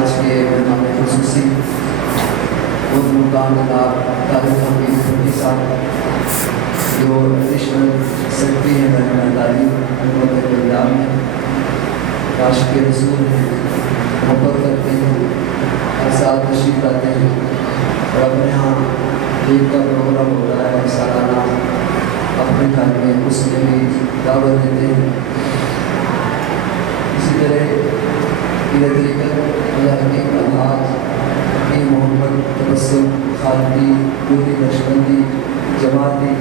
آج کے مہمان خصوصی مقام طارق حمید فقی صاحب جو ایڈیشنل سیکرٹری ہیں محکمہ تعلیم حکومت پنجاب میں، عاشق رسول ہیں، محبت کرتے ہیں، ہر سال تشریف لاتے ہیں اور اپنے یہاں عید کا پروگرام ہوتا ہے سالانہ اپنے گھر میں، اس میں بھی دعوت دیتے ہیں۔ اسی طرح عید طریقت حکیم الحاج حکیم محمد تبسم خالدی پوری نقشبندی جماعتی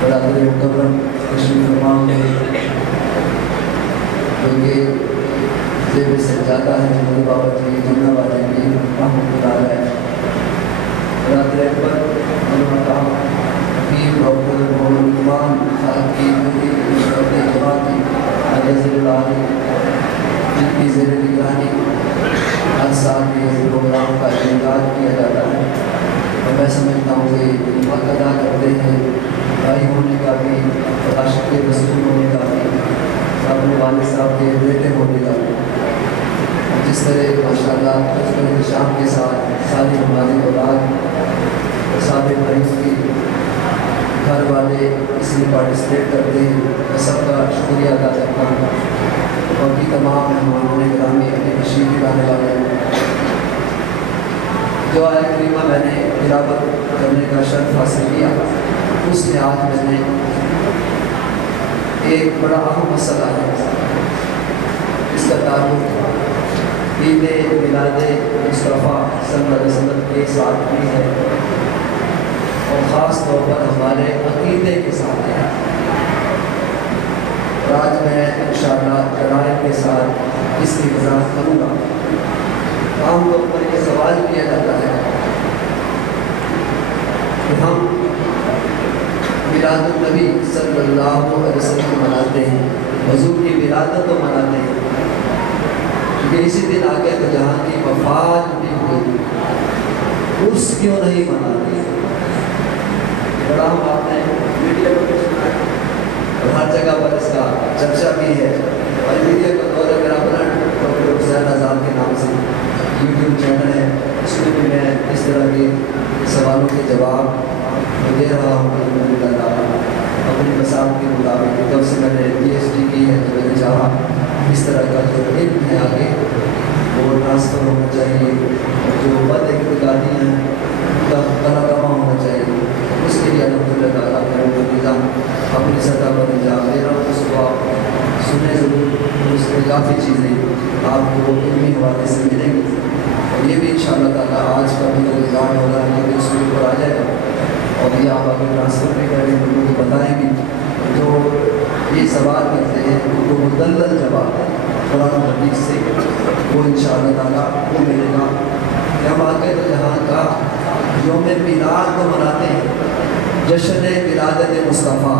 برادر مکرم تشریف فرما ہے، جو کہ زیب سجادہ ہے جنرل بابا جی جنہ والے بھی رحمۃ اللہ علیہ، برادر اکبر المقام حکیم ڈاکٹر محمد عثمان خالدی پوری نقشبندی جماعتی عزیز العالی جن کی زیر نگرانی ہر سال یہ پروگرام کا انعقاد کیا جاتا ہے، اور میں سمجھتا ہوں کہ حق ادا کرتے ہیں بھائی ہونے کا بھی، عاشق رسول ہونے کا بھی، اپنے والد صاحب کے بیٹے ہونے کا بھی۔ جس طرح ماشاء اللہ احتشام کے ساتھ ساری ہماری اولاد اور سارے مریض کی گھر والے اس میں پارٹیسپیٹ کرتے ہیں، میں سب کا شکریہ ادا کرتا ہوں۔ اور بھی تمام مہمانوں گرامی اپنی تشریف لانے والے ہیں۔ جو آیت کریمہ میں نے تلاوت کرنے کا شرف حاصل کیا، اس میں آج میں نے ایک بڑا اہم مسئلہ ہے، اس کا تعلق عید میلاد مصطفیٰ صلی اللہ علیہ وسلم کے ساتھ بھی ہے، اور خاص طور پر ہمارے عقیدے کے ساتھ ہے۔ اور آج میں انشاءاللہ جلائے کے ساتھ اس کی وضاحت کروں گا۔ عام طور پر یہ سوال کیا جاتا ہے کہ ہم میلاد النبی صلی اللہ علیہ وسلم مناتے ہیں، حضور کی ولادت تو مناتے ہیں، کیونکہ اسی دن آگے تو جہاں کی وفات بھی ہوئی، عرس کیوں نہیں مناتے؟ بڑا ہم آپ نے میڈیا پر سنا ہے اور ہر جگہ پر اس کا چرچا بھی ہے، اور میڈیا کا دور ہے، میرا اپنا ڈاکٹر حسین آزاد کے نام سے یوٹیوب چینل ہے، اس میں بھی میں اس طرح کے سوالوں کے جواب دے رہا ہوں الحمدللہ تعالیٰ اپنی مسائل کے مطابق۔ جب سے میں نے پی ایچ ڈی کی ہے تو میں نے چاہا اس طرح کا جو علم ہے آگے وہ ٹرانسفر ہونا چاہیے، جو بد اقتداری ہیں ان کا کما ہونا چاہیے، اس کے لیے الحمدللہ تعالیٰ میں نظام اپنی سطح پر نظام دے رہا ہوں۔ اس کو آپ سنیں ضرور، اس میں کافی چیزیں آپ کو علمی حوالے سے ملیں گی، اور یہ بھی انشاءاللہ تعالیٰ آج کا بھی جو ریکارڈ ہو رہا ہے یہ بھی اس کے اوپر آ جائے گا، اور یہ آپ آگے ٹرانسفر بھی کریں، لوگوں کو بتائیں بھی۔ جو یہ سوال کرتے ہیں ان کو مدلل جواب ہے قرآن و حدیث سے، وہ انشاءاللہ تعالیٰ وہ ملے گا کہ ہم آگے تو جہاں کا یوم میلاد کو مناتے ہیں، جشن ولادت مصطفیٰ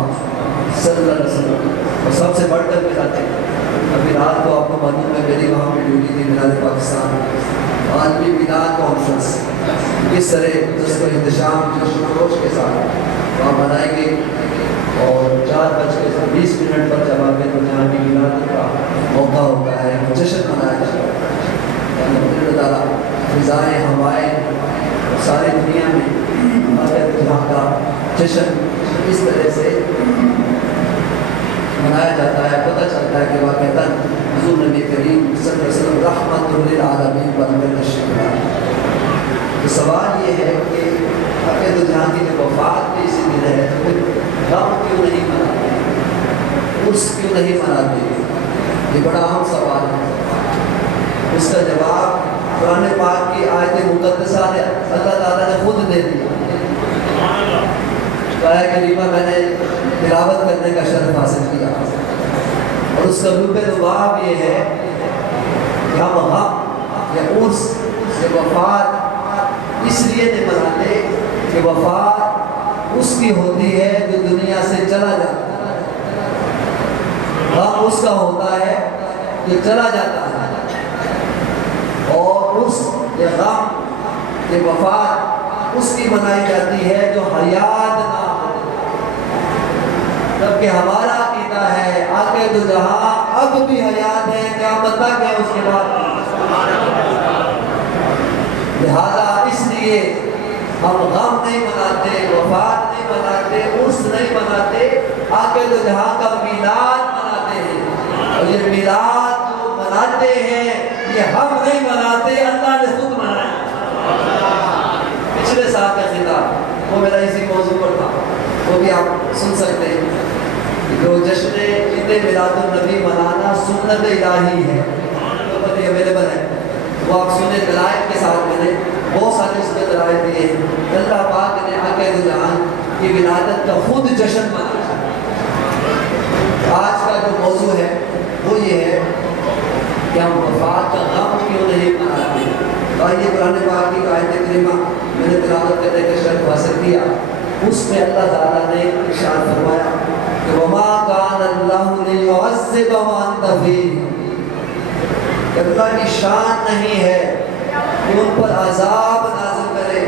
صلی اللہ علیہ وسلم، اور سب سے بڑھ کر مناتے ہیں۔ ابھی رات کو آپ کو معلوم ہے میری وہاں پہ ڈیوٹی تھی میلاد پاکستان، آج بھی میلاد کانفرنس کس طرح اس کو احتشام جوش و خروش کے ساتھ وہاں منائیں گے، اور 4:20 پر جب آگے تو جہاں بھی میلاد کا موقع ہوتا ہے جشن منایا جاتا ہے۔ الحمدللہ تعالیٰ فضائیں ہوائیں ساری دنیا میں ہمارے جہاں کا جشن اس طرح سے منایا جاتا ہے، پتہ چلتا ہے کہ واقعتاً حضور نبی کریم صلی اللہ علیہ وسلم رحمت للعالمین پر تشریف لائے۔ تو سوال یہ ہے کہ اگر تو جہاں کی وفات بھی اسی دن ہے تو پھر غم کیوں نہیں مناتے، عرس کیوں نہیں مناتے؟ یہ بڑا اہم سوال ہے، اس کا جواب قرآن پاک کی آیت مقدسہ نے اللہ تعالیٰ نے خود دے دیا۔ آیت کریمہ میں نے تلاوت کرنے کا شرف حاصل کیا، اور اس کا لب لباب یہ ہے کہ ہم غم یا عرس یا وفات اس لیے نہیں مناتے کہ وفات اس کی ہوتی ہے جو دنیا سے چلا جاتا ہے، غم اس کا ہوتا ہے جو چلا جاتا ہے، اور عرس یا غم یا وفات اس کی منائی جاتی ہے جو حیات نہ ہو۔ جبکہ ہمارا عقیدہ ہے آگے تو جہاں اب بھی حیات ہے، قیامت تک ہے، اس کے بعد لہذا اس لیے ہم غم نہیں مناتے، وفات نہیں مناتے، عرس نہیں مناتے، آقا دو جہاں کا میلاد مناتے ہیں۔ اور یہ میلاد جو مناتے ہیں یہ ہم نہیں مناتے، اللہ نے خود منایا۔ پچھلے سال کا خطاب وہ میرا اسی موضوع پر تھا، وہ بھی آپ سن سکتے ہیں۔ جو جشن عید میلاد النبی منانا سنت الہی ہے، تو پتہ اویلیبل ہے، وہ آپ سنیں دلائل کے ساتھ۔ میں نے بہت سارے اس میں دلائل دیے ہیں۔ اللہ پاک نے آقا دو جہاں کی ولادت کا خود جشن منایا۔ آج کا جو موضوع ہے وہ یہ ہے کہ ہم وفات کا غم کیوں نہیں مناتے۔ اور یہ قرآن پاک کی آیت کریمہ میں نے تلاوت کرنے کا شرف حاصل کیا، اس میں اللہ تعالیٰ نے ارشاد فرمایا کہ وَمَا كَانَ اللَّهُ لِيُعَذِّبَ وَأَنْتَ فِيهِمْ۔ اللہ کی شان نہیں ہے کہ ان پر عذاب نازل کرے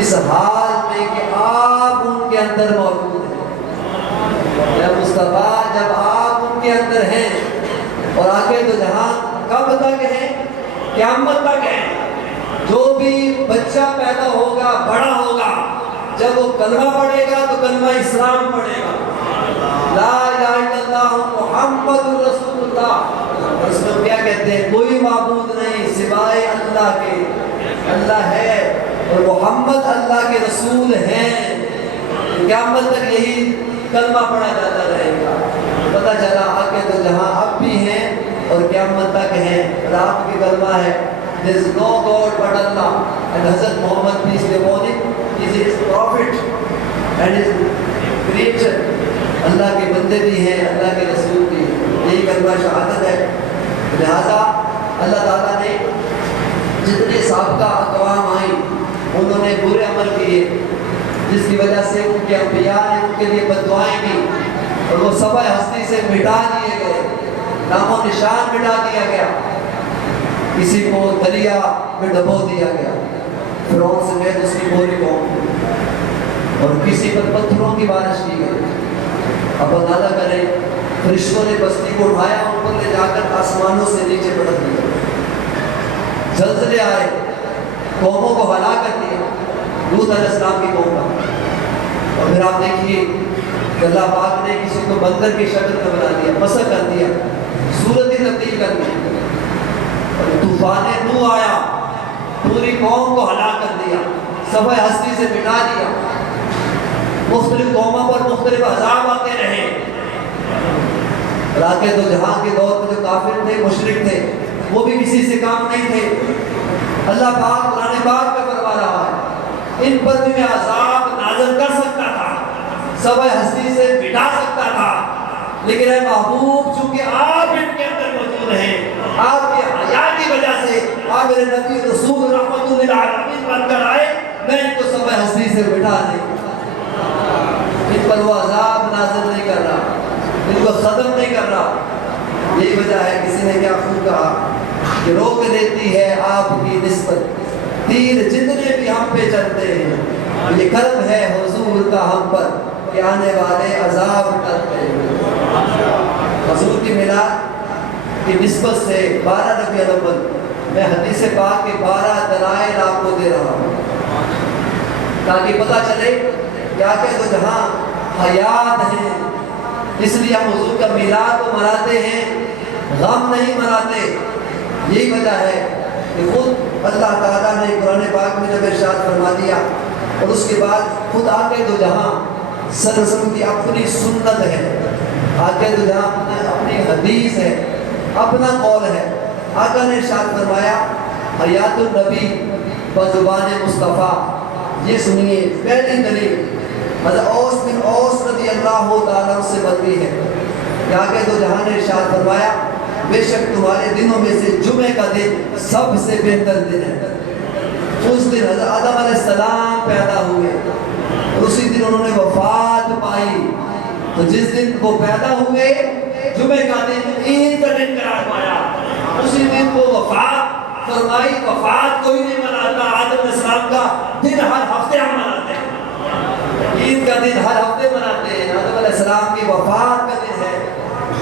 اس حال میں کہ آپ ان کے اندر موجود ہیں۔ یا مصطفیٰ جب آپ ان کے اندر ہیں، اور آقا دو جہاں کب تک ہیں؟ قیامت تک ہیں۔ جو بھی بچہ پیدا ہوگا، بڑا ہوگا، جب وہ کلمہ پڑھے گا تو کلمہ اسلام پڑھے گا، لا الہ الا اللہ محمد رسول اللہ۔ اس میں کیا کہتے ہیں؟ کوئی معبود نہیں سوائے اللہ کے، اللہ ہے اور محمد اللہ کے رسول ہیں۔ قیامت تک یہی کلمہ پڑھا جاتا رہے گا۔ پتہ چلا آقا دو جہاں اب بھی ہیں اور قیامت تک ہیں۔ رات کی کلمہ ہے there is no God but Allah and Hazrat Muhammad peace be upon him is his prophet and his creator۔ اللہ کے بندے بھی ہیں، اللہ کے رسول بھی ہیں، یہی کلمہ شہادت ہے۔ لہذا اللہ تعالیٰ نے جتنے سابقہ اقوام آئیں انہوں نے برے عمل کیے، جس کی وجہ سے ان کے انبیاء نے ان کے لیے بددعائیں کی اور وہ سبع ہستی سے مٹا دیے گئے، نام و نشان مٹا دیا گیا، کسی کو دریا میں ڈبو دیا گیا، فرعون سمیت اس کی پوری قوم، اور کسی پر پتھروں کی بارش کی گئی۔ اب اندازہ کریں، فرشتوں نے بستی کو اٹھایا، اوپر لے جا کر آسمانوں سے نیچے پٹک دیا، زلزلے آئے، قوموں کو ہلاک کر دیا، لوط علیہ السلام کی قوم کا۔ اور پھر آپ دیکھیے کہ اللہ پاک نے کسی کو بندر کی شکل میں بنا دیا، مسخ کر دیا، صورت ہی تبدیل کر دی، اور طوفان نوح آیا، پوری قوم کو ہلاک کر دیا، سبع ہستی سے مٹا دیا۔ مختلف قوموں پر مختلف عذاب آتے رہے۔ آقا دو جہاں کے دور میں جو کافر تھے، مشرک تھے، وہ بھی کسی سے کام نہیں تھے۔ اللہ پاک قرآن پاک میں فرما رہا ہے ان پر بھی میں عذاب نازل کر سکتا تھا، سبع ہستی سے مٹا سکتا تھا، لیکن اے محبوب چونکہ آپ ان کے اندر موجود ہیں، آپ کے حیات کی وجہ سے آپ میرے نبی رسول رحمت للعالمین بن کر آئے، میں ان کو سبع ہستی سے مٹا دیں، ان پر وہ عذاب نازل نہیں کر رہا، ان کو ختم نہیں کر رہا۔ یہی وجہ ہے، کسی نے کیا خوب کہا کہ روک دیتی ہے آپ کی نسبت تیر جتنے بھی ہم پہ چلتے ہیں، یہ کرم ہے حضور کا ہم پر کہ آنے والے عذاب ٹلتے ہیں۔ حضور کی میلاد کی نسبت سے 12 ربیع الاول میں حدیث پاک کے 12 دلائل آپ کو دے رہا ہوں تاکہ پتہ چلے کہ آقا دو جہاں حیات ہیں، اس لیے ہم حضور کا میلاد کو مناتے ہیں، غم نہیں مناتے۔ یہی وجہ ہے کہ خود اللہ تعالیٰ نے قرآن پاک میں جب ارشاد فرما دیا، اور اس کے بعد خود آقا دو جہاں صلی اللہ علیہ وسلم کی اپنی سنت ہے، آقا دو جہاں اپنی حدیث ہے، اپنا قول ہے۔ آقا نے ارشاد فرمایا حیات النبی بزبان مصطفیٰ۔ یہ سنیے پہلی دلیل حضرت اوس بن اوس رضی اللہ تعالیٰ سے بنتی ہے کہ آقا دو جہاں نے ارشاد فرمایا بے شک تمہارے دنوں میں سے جمعہ کا دن سب سے بہتر دن ہے۔ اس دن حضرت آدم علیہ السلام پیدا ہوئے اور اسی دن انہوں نے وفات پائی، تو جس دن وہ پیدا ہوئے جمعہ کا دن عید کا دن قرار پایا، اسی دن وہ وفات فرمائی۔ وفات کوئی نہیں مناتا، آدم علیہ السلام کا دن ہر ہفتے ہم مناتے ہیں، عید کا دن ہر ہفتے مناتے ہیں۔ آدم علیہ السلام کی وفات کا دن ہے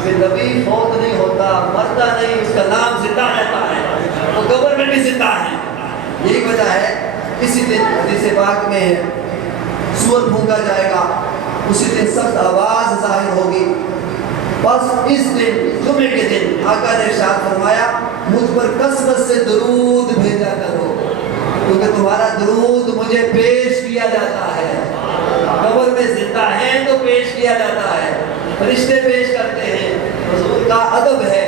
کہ نبی فوت نہیں ہوتا، مرتا نہیں، اس کا نام زندہ رہتا ہے، وہ قبر میں بھی زندہ ہے۔ یہی وجہ ہے اسی دن حدیث پاک میں ہے سور پھونکا جائے گا، اسی دن سخت آواز ظاہر ہوگی، بس اس دن جمعے کے دن آقا نے ارشاد فرمایا مجھ پر کثرت سے درود بھیجا کرو، کیونکہ تمہارا درود مجھے پیش کیا جاتا ہے، قبر میں زندہ ہیں تو پیش کیا جاتا ہے، فرشتے پیش کرتے ہیں، حضور کا ادب ہے،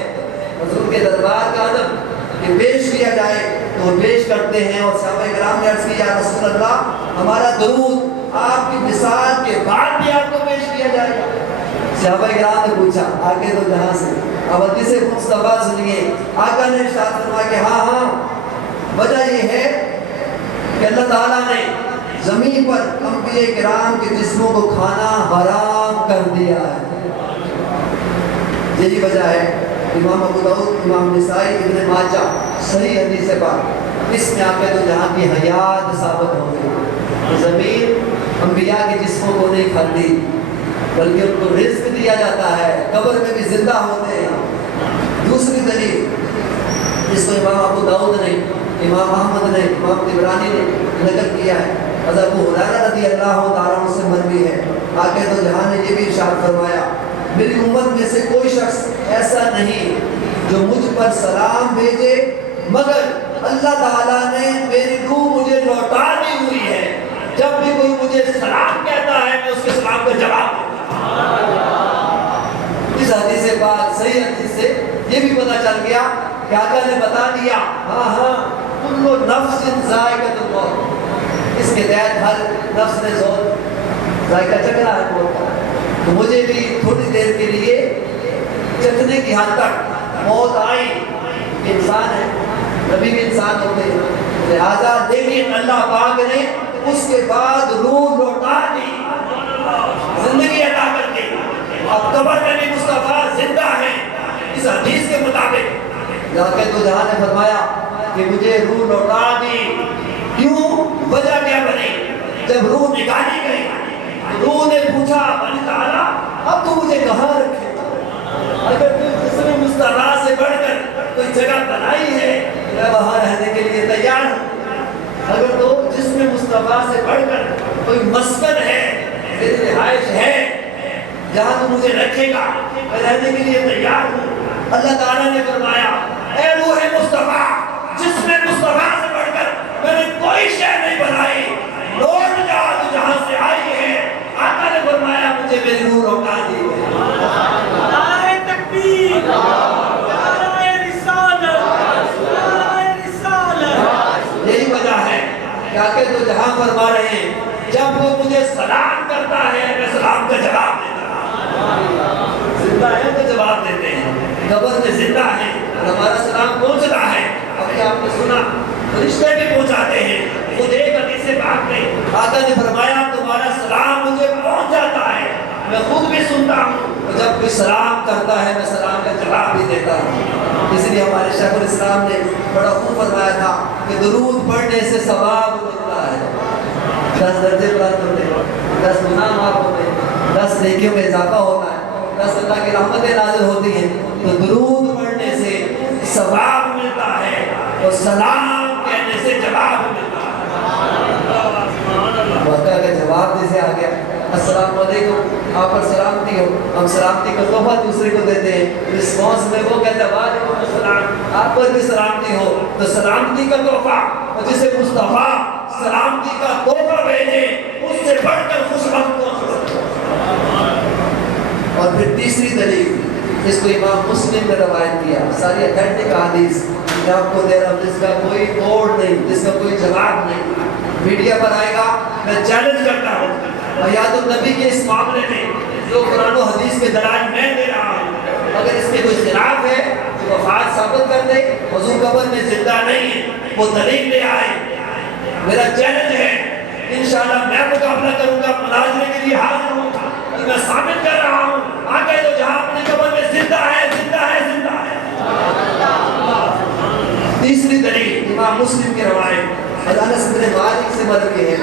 حضور کے دربار کا ادب کہ پیش کیا جائے تو وہ پیش کرتے ہیں۔ اور صحابہ کرام نے عرض کی یا رسول اللہ ہمارا درود آپ کی مثال کے بعد بھی آپ کو پیش کیا جائے گا؟ صحابہ کرام نے پوچھا آگے تو جہاں سے، اب حدیث مصطفیٰ سنیے، آقا نے ارشاد فرمایا کہ ہاں وجہ یہ ہے کہ اللہ تعالیٰ نے زمین پر انبیاء کرام کے جسموں کو کھانا حرام کر دیا ہے، یہی وجہ ہے۔ امام ابو داؤد، امام نسائی، ابن ماجہ صحیح حدیث ہے بات، اس میں آقا تو جہاں کی حیات ثابت ہو گئی، زمین انبیاء کے جسموں کو نہیں کھاتی بلکہ ان کو رزق دیا جاتا ہے، قبر میں بھی زندہ ہوتے ہیں۔ دوسری دلیل جس کو امام ابو داؤد نے، امام احمد نے، امام طبرانی نے نقل کیا ہے، حضرت ابو ہریرہ رضی اللہ تعالیٰ عنہ سے مروی ہے، آقا تو جہاں نے یہ بھی ارشاد فرمایا میری امت میں سے کوئی شخص ایسا نہیں جو مجھ پر سلام بھیجے مگر اللہ تعالیٰ نے میری روح مجھے لوٹا دی ہوئی ہے، جب بھی کوئی مجھے سلام کہتا ہے میں اس کے سلام کا جواب دیتا ہوں۔ اس حدیث پاک صحیح حدیث سے یہ بھی پتہ چل گیا کہ آقا نے بتا دیا ہاں کل نفس ذائقۃ الموت، اس کے تحت ہر نفس نے ذائقہ چکھنا ہے موت کا، تو مجھے بھی تھوڑی دیر کے لیے چکھنے کی حد تک موت آئی، انسان ہے، نبی بھی انسان ہوتے ہیں، لہٰذا لیکن اللہ پاک نے اس کے بعد روح لوٹا دی، زندگی عطا کر دی، اب قبر میں بھی مصطفیٰ زندہ ہیں اس حدیث کے مطابق۔ آقا تو جہاں نے فرمایا کہ مجھے روح لوٹا دی، کیوں؟ وجہ کیا بنی؟ جب روح نکالی گئی روح نے پوچھا اللہ تعالیٰ اب تو مجھے کہاں رکھے گا؟ اگر تو جسم مصطفیٰ سے بڑھ کر کوئی جگہ بنائی ہے میں وہاں رہنے کے لیے تیار ہوں، اگر تو جسم مصطفیٰ سے بڑھ کر کوئی مسکن ہے، میری رہائش ہے جہاں تو مجھے رکھے گا میں رہنے کے لیے تیار ہوں۔ اللہ تعالیٰ نے فرمایا اے روح مصطفیٰ جسم مصطفیٰ سے بڑھ کر میں نے کوئی شے نہیں بنائی، لوٹ جا تو جہاں سے آئی ہے۔ آقا نے فرمایا مجھے میری روح لوٹا دی ہے۔ نعرہ تکبیر، نعرہ رسالت، نعرہ رسالت۔ یہی وجہ ہے کہ آقا تو جہاں فرما رہے ہیں جب وہ مجھے سلام کرتا ہے میں سلام کا جواب دیتا ہوں، زندہ ہیں تو جواب دیتے ہیں، قبر میں زندہ ہیں اور ہمارا سلام پہنچتا ہے۔ ابھی آپ نے سنا فرشتے بھی پہنچاتے ہیں، خود ایک حدیث پاک میں آقا نے فرمایا تمہارا سلام مجھے پہنچ جاتا ہے، میں خود بھی سنتا ہوں، اور جب کوئی سلام کرتا ہے میں سلام کا جواب بھی دیتا ہوں۔ اس لیے ہمارے شیخ الاسلام نے بڑا خوب فرمایا تھا کہ درود پڑھنے سے ثواب ملتا ہے، 10 درجے بلند ہوتے ہیں، 10 گناہ معاف ہوتے ہیں، 10 نیکیوں میں اضافہ ہوتا ہے، 10 اللہ کی رحمتیں نازل ہوتی ہیں، تو درود پڑھنے سے ثواب ملتا ہے اور سلام کہنے سے جواب ملتا ہے۔ واقعہ کا جواب جیسے آ گیا السلام علیکم، آپ پر سلامتی ہو، ہم سلامتی کا تحفہ دوسرے کو دیتے ہیں، رسپانس میں وہ کہتا ہے وعلیکم السلام، آپ پر بھی سلامتی ہو، تو سلامتی کا تحفہ، اور جسے مصطفیٰ سلامتی کا تحفہ بھیجے اس سے بڑھ کر خوش وقت ہو۔ اور پھر تیسری دلیل جس کو امام مسلم نے روایت کیا، ساری اتھینٹک حدیث میں آپ کو دے رہا ہوں، جس کا کوئی توڑ نہیں، جس کا کوئی جواب نہیں، میڈیا پر آئے گا میں چیلنج کرتا ہوں حیات النبی کے اس معاملے میں جو قرآن و حدیث کے دلائل میں دے رہا ہوں، اگر اس کے کوئی خلاف ہے تو وفات ثابت کر دے، حضور قبر میں زندہ نہیں ہے، وہ دلیل لے آئے، میرا چیلنج ہے، انشاءاللہ میں مقابلہ کروں گا، مناظرے کے لیے حاضر ہوں، میں ثابت کر رہا ہوں آگے تو جہاں اپنی قبر میں زندہ ہے، زندہ ہے، زندہ ہے۔ تیسری دلیل امام مسلم کی روایت انس بن مالک سے مروی ہے،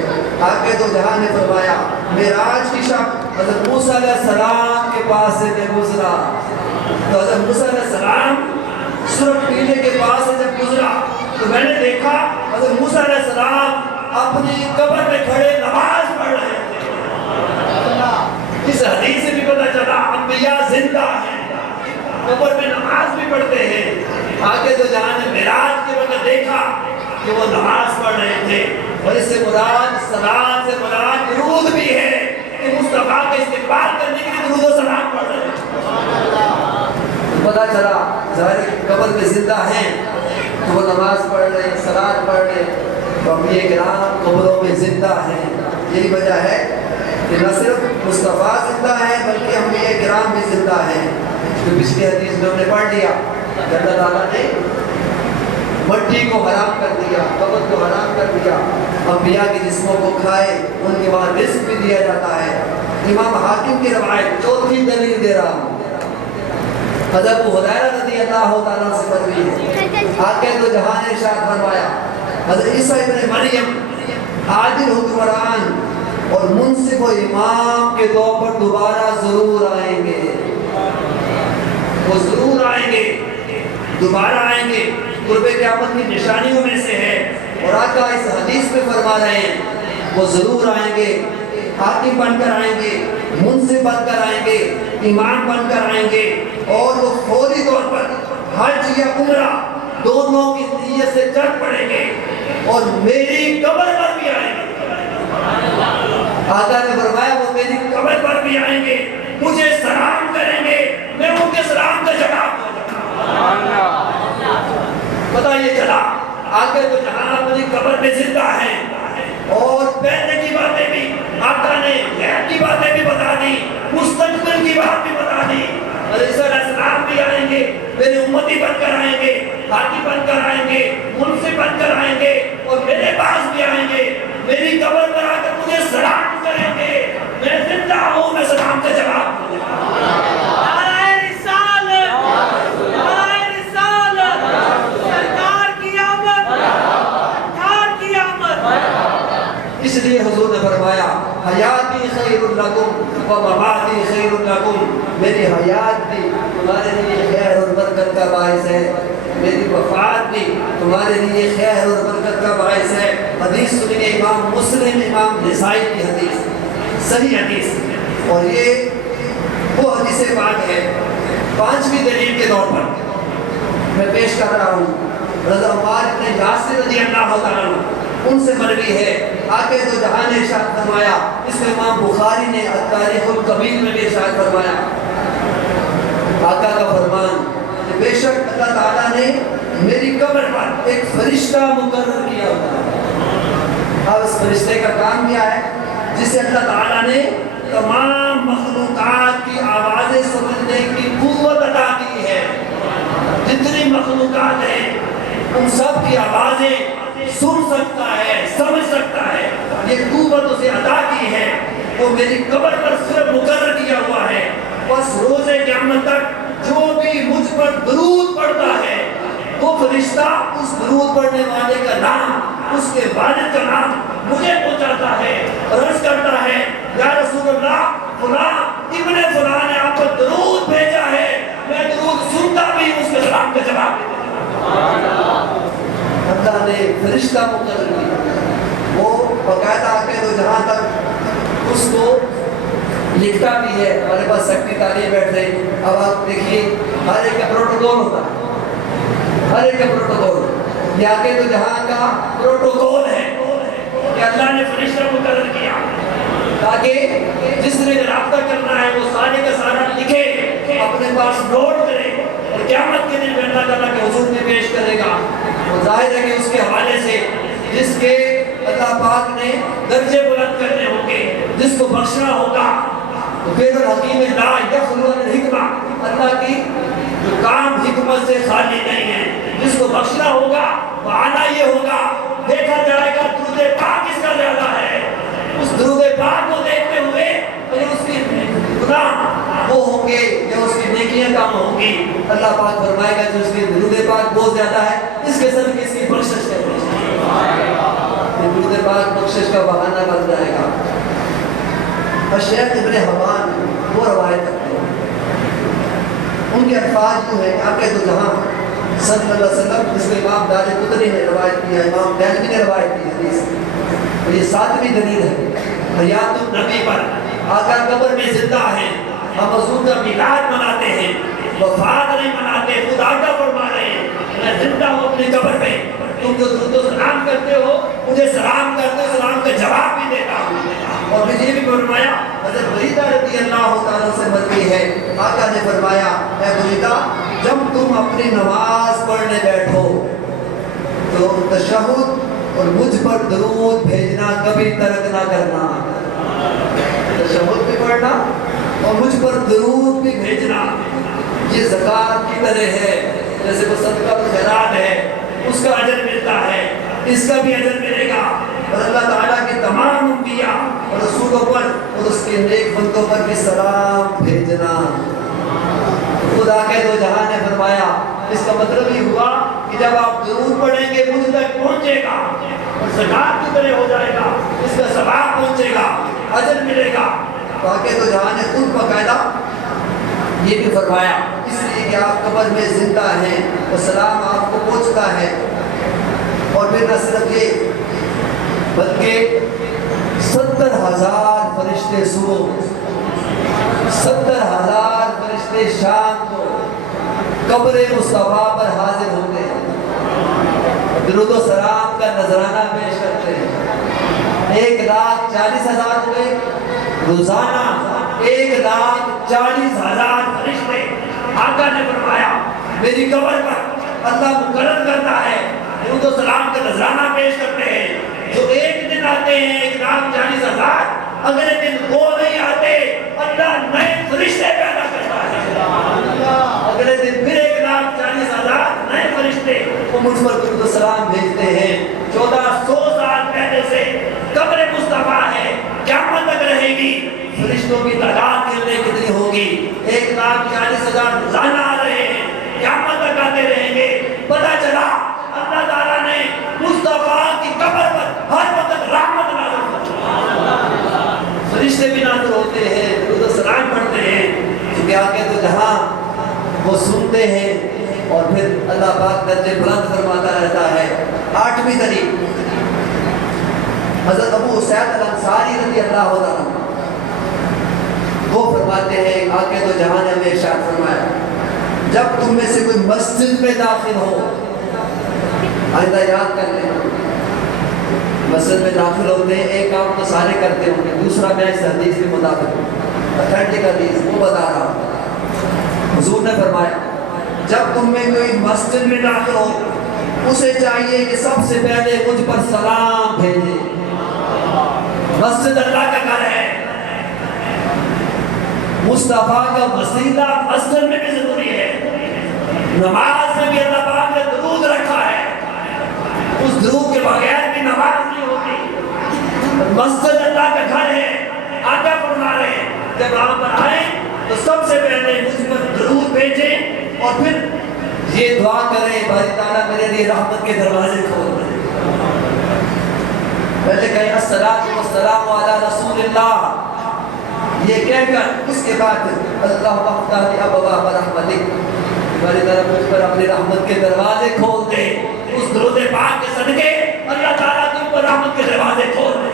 آقا تو جہاں نے فرمایا معراج کی شب حضرت موسیٰ علیہ السلام کے پاس سے میں گزرا، تو حضرت موسیٰ علیہ السلام سرخ ٹیلے کے پاس سے جب گزرا تو میں نے دیکھا حضرت موسیٰ علیہ السلام اپنی قبر میں کھڑے نماز پڑھ رہے تھے۔ اس حدیث سے بھی پتہ چلا انبیاء زندہ ہیں، قبر میں نماز بھی پڑھتے ہیں۔ آگے تو جہاں نے معراج کے وقت دیکھا کہ وہ نماز پڑھ رہے تھے، اور اس سے مراد صلاۃ سے مراد درود بھی ہے کہ مصطفیٰ کا استقبال کرنے کے لیے درود و سلام پڑھ رہے ہیں۔ پتہ چلا ظاہر قبر میں زندہ ہیں تو وہ نماز پڑھ رہے ہیں، صلاۃ پڑھ رہے ہیں، تو انبیاء کرام قبروں میں زندہ ہیں۔ یہی وجہ ہے کہ نہ صرف مصطفیٰ زندہ ہیں بلکہ انبیاء کرام بھی زندہ ہیں۔ جو پچھلی حدیث میں ہم نے پڑھ لیا کہ اللہ تعالیٰ نے مٹی کو حرام کر دیا، قبر کو حرام کر دیا، انبیاء کے جسموں کو کھائے، ان کے وہاں رزق بھی دیا جاتا ہے۔ امام حاکم کی روایت چوتھی دلیل دے رہا ہوں، حضرت ابو ہریرہ رضی اللہ تعالیٰ سے مروی ہے۔ آگے تو جہاں نے ارشاد فرمایا حضرت عیسیٰ ابن مریم عادل حکمران اور منصف و امام کے طور پر دوبارہ ضرور آئیں گے، وہ ضرور آئیں گے، دوبارہ آئیں گے، قرب قیامت کی نشانیوں میں سے ہے۔ اور آقا اس حدیث میں فرما رہے ہیں وہ ضرور آئیں گے، حاکم بن کر آئیں گے، منصف بن کر آئیں گے، امام بن کر آئیں گے، اور وہ فوری طور پر حج یا عمرہ دونوں کی نیت سے چل پڑیں گے اور میری قبر پر بھی آئیں گے۔ آقا نے فرمایا وہ میری قبر پر بھی آئیں گے، مجھے سلام کریں گے، میں ان کے سلام کا جواب دوں گا۔ پتہ یہ چلا آگے تو جہاں اپنی قبر میں زندہ ہیں، اور پہلے کی باتیں بھی آقا نے غیب کی باتیں بھی بتا دی، مستقبل کی بات بھی بتا دی۔ عیسیٰ علیہ السلام بھی آئیں گے، میرے امتی بن کر آئیں گے، حاکم بن کر آئیں گے، منصف بن کر آئیں گے، اور میرے پاس بھی آئیں گے، میری قبر پر آ کر مجھے سلام کریں گے، میں زندہ ہوں، میں سلام کا جواب دوں گا۔ اس لیے حضور نے فرمایا حیاتی خیر لکم و مماتی خیر لکم، میری حیات بھی تمہارے لیے خیر اور برکت کا باعث ہے، میری وفات بھی تمہارے لیے خیر اور برکت کا باعث ہے۔ حدیث سنیے امام مسلم امام نسائی کی حدیث، صحیح حدیث، اور یہ وہ حدیث پاک ہے۔ پانچویں دلیل کے طور پر میں پیش کر رہا ہوں حضرت عمار بن یاسر رضی اللہ تعالیٰ عنہ، ان سے مروی ہے۔ آگے تو جہاں نے ارشاد فرمایا، اس میں امام بخاری نے التاریخ الکبیر میں بھی ارشاد فرمایا، آقا کا فرمان کہ بے شک اللہ تعالیٰ نے میری قبر پر ایک فرشتہ مقرر کیا ہوتا ہے۔ اب اس فرشتے کا کام کیا ہے؟ جسے اللہ تعالیٰ نے تمام مخلوقات کی آوازیں سمجھنے کی قوت عطا کی ہے۔ جتنی مخلوقات ہیں ان سب کی آوازیں سن سکتا ہے، سمجھ سکتا ہے، یہ قوت اسے عطا کی ہے۔ وہ میری قبر پر صرف مقرر کیا ہوا ہے، بس روز قیامت تک جو بھی مجھ پر درود پڑھتا ہے وہ فرشتہ اس درود پڑھنے والے کا نام، اس کے والد کا نام مجھے پہنچاتا ہے اور عرض کرتا ہے یا رسول اللہ فلاں ابن فلاں نے آپ پر درود بھیجا ہے، میں درود سنتا بھی اس کے سلام کا جواب دیتا۔ اللہ نے فرشتہ مقرر کیا، وہ باقاعدہ آ کے تو جہاں تک اس کو لکھتا بھی ہے، ہمارے پاس سیکریٹری بیٹھے، اب آپ دیکھیے ہر ایک کا پروٹوکول ہوتا ہے، ہر ایک کا پروٹوکول، یہ آگے تو جہاں کا پروٹوکول ہے کہ اللہ نے فرشتہ مقرر کیا تاکہ جس نے رابطہ کرنا ہے وہ سارے کا سارا لکھے، اپنے پاس نوٹ کرے، اور قیامت کے دن میں اللہ تعالیٰ کے حضور میں پیش کرے گا۔ وہ ظاہر ہے کہ اس کے حوالے سے جس کے اللہ پاک نے درجے بلند کرنے ہوں گے، جس کو بخشنا ہوگا، تو پھر الحکیم لا یخلو الحکمہ، اللہ کی جو کام حکمت سے خالی نہیں ہے، جس کو بخشنا ہوگا وہ آنا یہ ہوگا، دیکھا جائے گا درود پاک کس کا زیادہ ہے، اس درود پاک کو دیکھتے ہوئے اگر اس کی گناہ وہ ہوں گے یا اس کی نیکیاں کم ہوں گی، اللہ پاک فرمائے گا جو اس کی درود پاک بہت زیادہ ہے اس کے ساتھ اس کی بخشش کرنی چاہیے، درود پاک بخشش کا بہانہ بن جائے گا۔ شیخ ابن حبان وہ روایت کرتے ہیں، ان کے الفاظ جو ہے آگے تو جہاں صلی اللہ علیہ وسلم، جس کو امام دارقطنی نے روایت کیا، امام دہلوی نے روایت کی حدیث، اور یہ 7ویں دلیل ہے حیات النبی پر۔ آقا قبر میں زندہ ہیں، ہم حضور کا میلاد مناتے ہیں، وفات نہیں مناتے۔ خود آقا فرما رہے ہیں میں زندہ ہوں اپنی قبر میں، تم جو درود و سلام کرتے ہو مجھے سلام کرتے ہو، سلام کا جواب بھی دیتا ہوں۔ اور پھر یہ بھی فرمایا، حضرت بریدہ رضی اللہ تعالیٰ سے مروی ہے، آقا نے فرمایا اے بریدہ جب تم اپنی نماز پڑھنے بیٹھو تو تشہد اور مجھ پر درود بھیجنا کبھی ترک نہ کرنا۔ تشہد بھی پڑھنا اور مجھ پر درود بھی بھیجنا۔ یہ زکوٰۃ کی طرح ہے، جیسے وہ صدقہ الخیرات ہے، اس کا اجر ملتا ہے، اس کا بھی اجر ملے گا۔ اور اللہ تعالیٰ کی تمام انبیاء اور رسولوں پر اور اس کے نیک بندوں پر بھی سلام بھیجنا۔ خدا کے دو جہاں نے فرمایا، اس کا مطلب یہ ہوا کہ جب آپ درود پڑھیں گے مجھ تک پہنچے گا اور زکوٰۃ کی طرح ہو جائے گا، اس کا ثواب پہنچے گا، اجر ملے گا۔ باقی تو جہاں نے خود باقاعدہ یہ بھی فرمایا، اس لیے کہ آپ قبر میں زندہ ہیں اور سلام آپ کو پہنچتا ہے۔ اور پھر نہ صرف یہ بلکہ 70,000 فرشتے صبح، 70,000 فرشتے شام کو قبر مصطفیٰ پر حاضر ہوتے ہیں، درود و سلام کا نذرانہ پیش کرتے ہیں۔ 1,40,000 ہوئے روزانہ، 1,40,000 فرشتے۔ آقا نے فرمایا میری قبر پر اللہ مقرر کرتا ہے، درود و سلام کا نذرانہ پیش کرتے ہیں۔ جو ایک دن آتے ہیں 1,40,000، اگلے دن وہ نہیں آتے، اللہ نئے فرشتے پیدا کرتا ہے۔ اگلے دن پھر 1,40,000 نئے فرشتے وہ مجھ پر درود و سلام بھیجتے ہیں۔ 1400 سال پہلے سے قبر مصطفیٰ ہے، قیامت تک رہے گی۔ فرشتوں کی تعداد کتنی ہوگی؟ 1,40,000 روزانہ آ رہے ہیں، قیامت تک آتے رہیں گے۔ پتہ چلا اللہ تعالیٰ نے مصطفیٰ کی قبر پر ہر وقت رحمت نازل کرتی ہے۔ فرشتے بھی نازل ہوتے ہیں، درود و سلام پڑھتے ہیں، کیونکہ آگے تو جہاں وہ سنتے ہیں اور پھر اللہ پاک درجے بلند فرماتا رہتا ہے۔ 8ویں دلیل حضرت ابو اسید الانصاری رضی اللہ عنہ وہ فرماتے ہیں، آگے تو جہاں نے ہمیں ارشاد فرمایا جب تم میں سے کوئی مسجد میں داخل ہو، آئندہ یاد کر لیں، مسجد میں داخل ہوتے ہیں ایک کام تو سارے کرتے ہوں گے، دوسرا میں اس حدیث کے مطابق اتھینٹک حدیث وہ بتا رہا ہوں، حضور نے فرمایا جب تم میں کوئی مسجد میں داخل ہو اسے چاہیے کہ سب سے پہلے مجھ پر سلام بھیجے۔ مسجد اللہ کا گھر ہے، مصطفیٰ کا وسیلہ مسجد میں بھی ضروری ہے، نماز میں بھی اللہ پاک نے درود رکھا ہے، اس درود کے بغیر بھی نماز نہیں ہوتی۔ مسجد اللہ کا گھر ہے، آقا فرما رہے ہیں جب آپ پر آئیں تو سب سے پہلے مجھ پر درود بھیجیں اور پھر یہ دعا کریں باری تعالیٰ میرے لیے رحمت کے دروازے کھول دیں۔ پہلے کہیں الصلاۃ والسلام علی رسول اللہ، یہ کہہ کر اس کے بعد اللہ افتح لی ابواب رحمتک، ہماری طرف مجھ پر اپنی رحمت کے دروازے کھول دے۔ اس درود پاک کے صدقے اللہ تعالیٰ تم پر رحمت کے دروازے کھول دے۔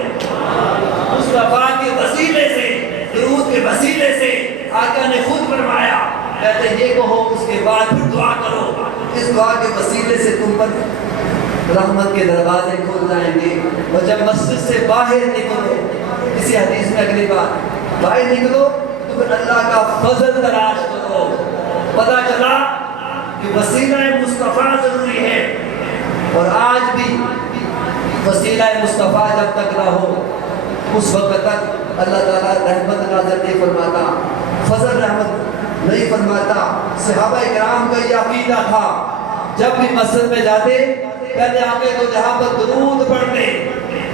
مصطفیٰ کے وسیلے سے، درود کے وسیلے سے آقا نے خود فرمایا کہتے یہ کہو اس کے بعد پھر دعا کرو، اس دعا کے وسیلے سے تم پر رحمت کے دروازے کھول جائیں گے۔ اور جب مسجد سے باہر نکلو، اسی حدیث میں اگلی بات باہر نکلو تو پھر اللہ کا فضل تلاش کرو۔ پتہ چلا کہ وسیلہ مصطفیٰ ضروری ہے، اور آج بھی وسیلہ مصطفیٰ جب تک نہ ہو اس وقت تک اللہ تعالیٰ رحمت نازل نہیں فرماتا، فضل رحمت نہیں فرماتا۔ صحابہ کرام کا یہ عقیدہ تھا، جب بھی مسجد میں جاتے پہلے آگے تو جہاں پر درود پڑھتے،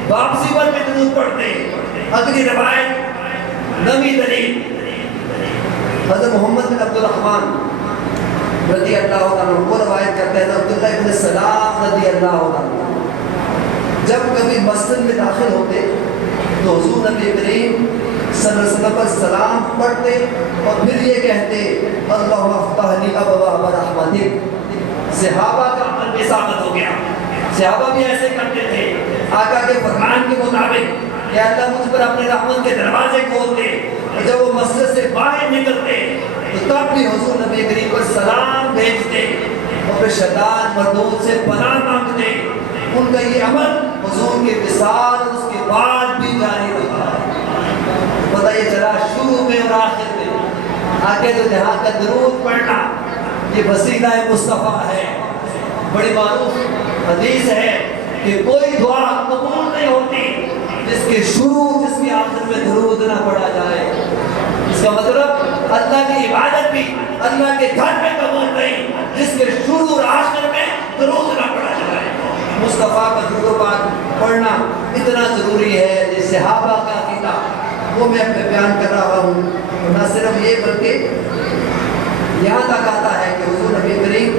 واپسی پر بھی درود پڑھتے۔ اگلی روایت نویں دلیل حضرت محمد بن عبد الرحمن رضی اللہ عنہ وہ روایت کرتے ہیں، عبداللہ ابن سلام رضی اللہ عنہ جب کبھی مسجد میں داخل ہوتے تو حضور نبی کریم صلی اللہ علیہ وسلم پر سلام پڑھتے اور پھر یہ کہتے اللہم افتح لی ابواب رحمتک، صحابہ کا عمل بھی ثابت ہو گیا. صحابہ بھی ایسے کرتے تھے آقا کے فرمان کے مطابق کہ اللہ مجھ پر اپنے رحمت کے دروازے کھول دے. جب وہ مسجد سے باہر نکلتے تو تب بھی حضور نبی کریم کو سلام بھیجتے اور پھر شیطان مردود سے پناہ مانگتے. ان کا یہ عمل حضور کے وصال اس کے بعد بھی جاری رہا. پتہ یہ چلا شروع میں اور آخر میں آگے تو جہاں کا درود پڑھنا یہ وسیلہ مصطفیٰ ہے. بڑی معروف حدیث ہے کہ کوئی دعا قبول نہیں ہوتی جس کے شروع جس کے آخر میں درود نہ پڑھا جائے. اس کا مطلب اللہ کی عبادت بھی اللہ کے گھر میں قبول نہیں جس کے شروع اور آخر میں درود نہ پڑھا جائے. مصطفیٰ کا درود و پاک پڑھنا اتنا ضروری ہے. یہ صحابہ کا عقیدہ وہ میں بیان کر رہا ہوں. نہ صرف یہ بلکہ یہاں تک آتا ہے کہ حضور نبی کریم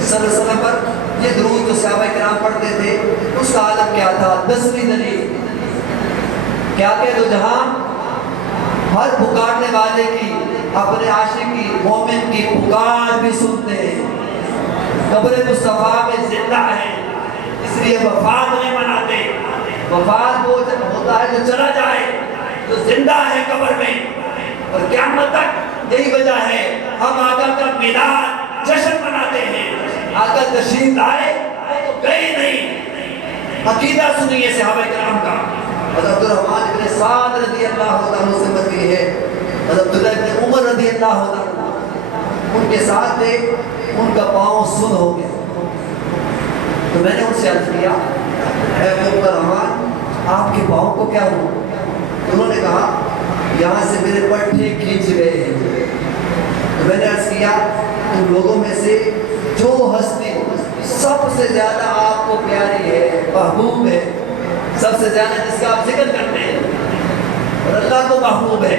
صلی اللہ علیہ وسلم پر یہ درود جو صحابہ کرام پڑھتے تھے اس کا عالم کیا تھا. 10ویں دلیل کیا کہ تو جہاں ہر پکارنے والے کی اپنے عاشق کی مومن کی پکار بھی سنتے ہیں. قبر مصطفیٰ میں زندہ ہے اس لیے وفات نہیں مناتے. وفات وہ ہوتا ہے جو چلا جائے جو زندہ ہے قبر میں. اور قیامت تک یہی وجہ ہے ہم آقا کا میلاد جشن مناتے ہیں. آقا تشریف لائے تو گئے نہیں. عقیدہ سنیے صحابہ کرام کا. حضرت عبدالرحمن بن سعد رضی اللہ عنہ سے مروی ہے. حضرت عبداللہ بن عمر رضی اللہ عنہ ان کے ساتھ تھے. ان کا پاؤں سن ہو گیا تو میں نے ان سے عرض کیا اے عبدالرحمن آپ کے پاؤں کو کیا ہوا؟ تو انہوں نے کہا یہاں سے میرے پٹھے کھینچ گئے ہیں. تو میں نے عرض کیا ان لوگوں میں سے جو ہستی سب سے زیادہ آپ کو پیاری ہے محبوب ہے سب سے زیادہ جس کا آپ ذکر کرتے ہیں اور اللہ کو محبوب ہے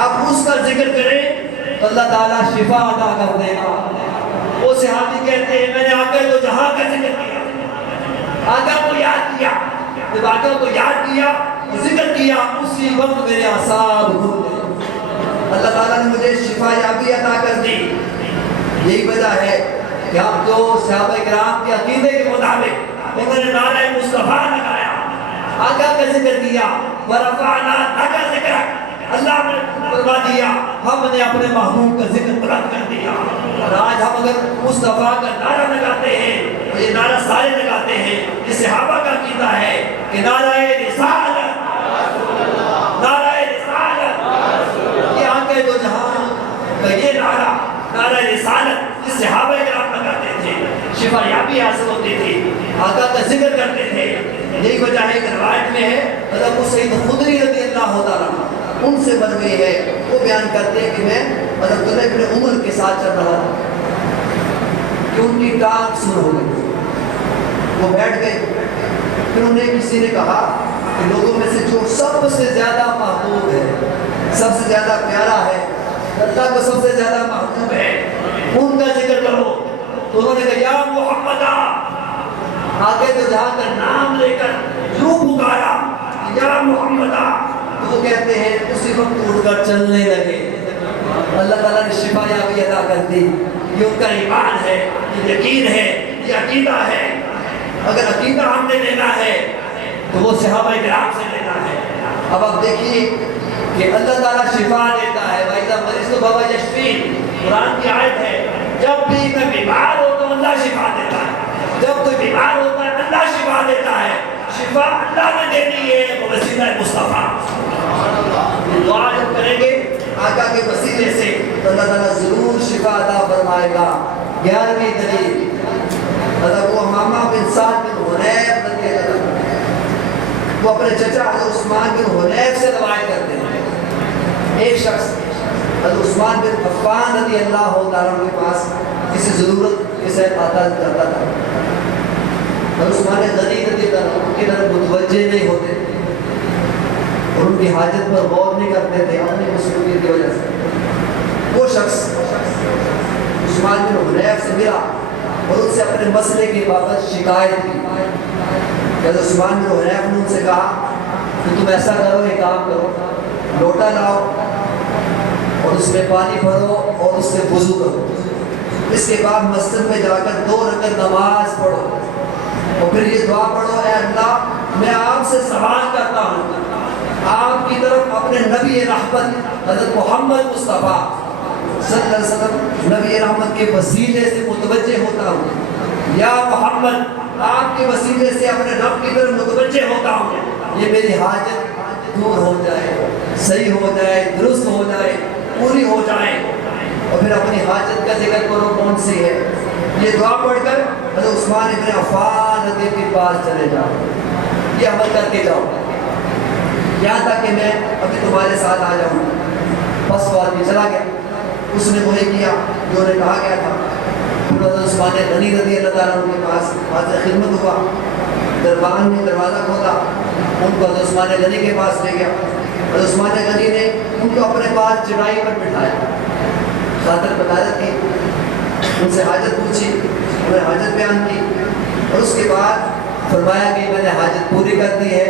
آپ اس کا ذکر کریں تو اللہ تعالیٰ شفا عطا کر دے گا. وہ صحابی کہتے ہیں میں نے آقا تو جہاں کا ذکر کیا آقا کو یاد کیا. جب آقا کو یاد کیا ذکر کیا اسی وقت میرے اعصاب کھل گئے. اللہ تعالیٰ نے مجھے شفا یابی عطا کر دی. یہی وجہ ہے کہ ہم جو صحابہ کرام کے عقیدے کے مطابق انہوں نے نعرہ مصطفیٰ لگایا آقا کا ذکر کیا ورفعنا لک ذکرک اللہ نے فرما دیا ہم نے اپنے محبوب کا ذکر بلند کر دیا. اور آج ہم اگر مصطفیٰ کا نعرہ لگاتے ہیں یہ نعرہ سارے لگاتے ہیں. یہ صحابہ کا عقیدہ ہے کہ نعرہ رسالت نعرہ رسالت یہ آقا دو جہان کا یہ نعرہ رسالت یہ صحابہ کرام لگاتے تھے. شفا یابی حاصل ہوتی تھی آقا کا ذکر کرتے تھے. یہی وجہ ہے کہ روایت میں ہے حضرت ابو سعید خدری رضی اللہ تعالیٰ ان سے مروی ہے وہ بیان کرتے ہیں کہ میں حضرت عبداللہ ابن عمر کے ساتھ چل رہا تھا کہ ان کی ٹانگ سن ہو گئی. وہ بیٹھ گئے. پھر انہیں کسی نے کہا کہ لوگوں میں سے جو سب سے زیادہ محبوب ہے سب سے زیادہ پیارا ہے اللہ کو سب سے زیادہ محبوب ہے ان کا ذکر کرو. تو انہوں نے کہا یا محمد آگے تو جہاں کا نام لے کر یوں پکارا یا محمد. تو وہ کہتے ہیں اسی وقت اٹھ کر چلنے لگے. اللہ تعالیٰ نے شفا یابی عطا کر دی. یہ ان کا ایمان ہے یہ یقین ہے یہ عقیدہ ہے. اگر عقیدہ ہم نے لینا ہے تو وہ صحابہ کرام سے لینا ہے. اب آپ دیکھیے کہ اللہ تعالیٰ شفا دیتا ہے. وَإِذَا مَرِضْتُ فَهُوَ يَشْفِينِ قرآن کی آیت ہے جب بھی میں بیمار ہو تو اللہ شفا دیتا ہے. جب کوئی بیمار ہوتا ہے اللہ شفا دیتا ہے. شفا اللہ نے دینی ہے وہ وسیلہ مصطفیٰ. دعا جب کریں گے آقا کے وسیلے سے تو اللہ تعالیٰ ضرور شفا عطا فرمائے گا. 11ویں دلیل حضرت ابو امامہ بن سعد بن حنیف رضی اللہ عنہ وہ اپنے چچا حضرت عثمان بن حنیف سے روایت کرتے ہیں. ایک شخص حضرت عثمان بن عفان رضی اللہ تعالیٰ کے پاس کسی ضرورت کسی آتا جاتا تھا. حضرت عثمان غنی رضی اللہ عنہ ان کی طرف متوجہ نہیں ہوتے اور ان کی حاجت پر غور نہیں کرتے تھے اپنی مصروفیت کی وجہ سے. وہ شخص عثمان بن حنیف سے ملا اور ان سے اپنے مسئلے کی بابت شکایت کی. حضرت عثمان بن حنیف نے ان سے کہا کہ تم ایسا کرو ایک کام کرو لوٹا لاؤ اور اس میں پانی بھرو اور اس سے وضو کرو. اس کے بعد مسجد میں جا کر 2 رکعت نماز پڑھو اور پھر یہ دعا پڑھو، اے اللہ میں آپ سے سوال کرتا ہوں، آپ کی طرف اپنے نبی رحمت حضرت محمد مصطفیٰ صلی اللہ علیہ وسلم نبی رحمت کے وسیلے سے متوجہ ہوتا ہوں، یا محمد آپ کے وسیلے سے اپنے رب کی طرف متوجہ ہوتا ہوں، یہ میری حاجت دور ہو جائے، صحیح ہو جائے، درست ہو جائے، پوری ہو جائے۔ اور پھر اپنی حاجت کا ذکر کرو کون سی ہے، یہ دعا پڑھ کر حضرت عثمان ابن عفان رضی اللہ کے پاس چلے جاؤ، یہ عمل کر کے جاؤ یہاں تک کہ میں ابھی تمہارے ساتھ آ جاؤں۔ بس وہ آدمی چلا گیا، اس نے وہی کیا جو انہیں کہا گیا تھا۔ پھر حضرت عثمان غنی رضی اللہ تعالیٰ عنہ کے پاس حاضر خدمت ہوا، دربان نے دروازہ کھولا، ان کو حضرت عثمان غنی کے پاس لے گیا۔ حضرت عثمان غنی نے ان کو اپنے پاس چڑھائی پر بٹھایا، خاطر بطالت کی، ان سے حاجت پوچھی، انہیں حاجت بیان کی، اور اس کے بعد فرمایا کہ میں نے حاجت پوری کر دی ہے،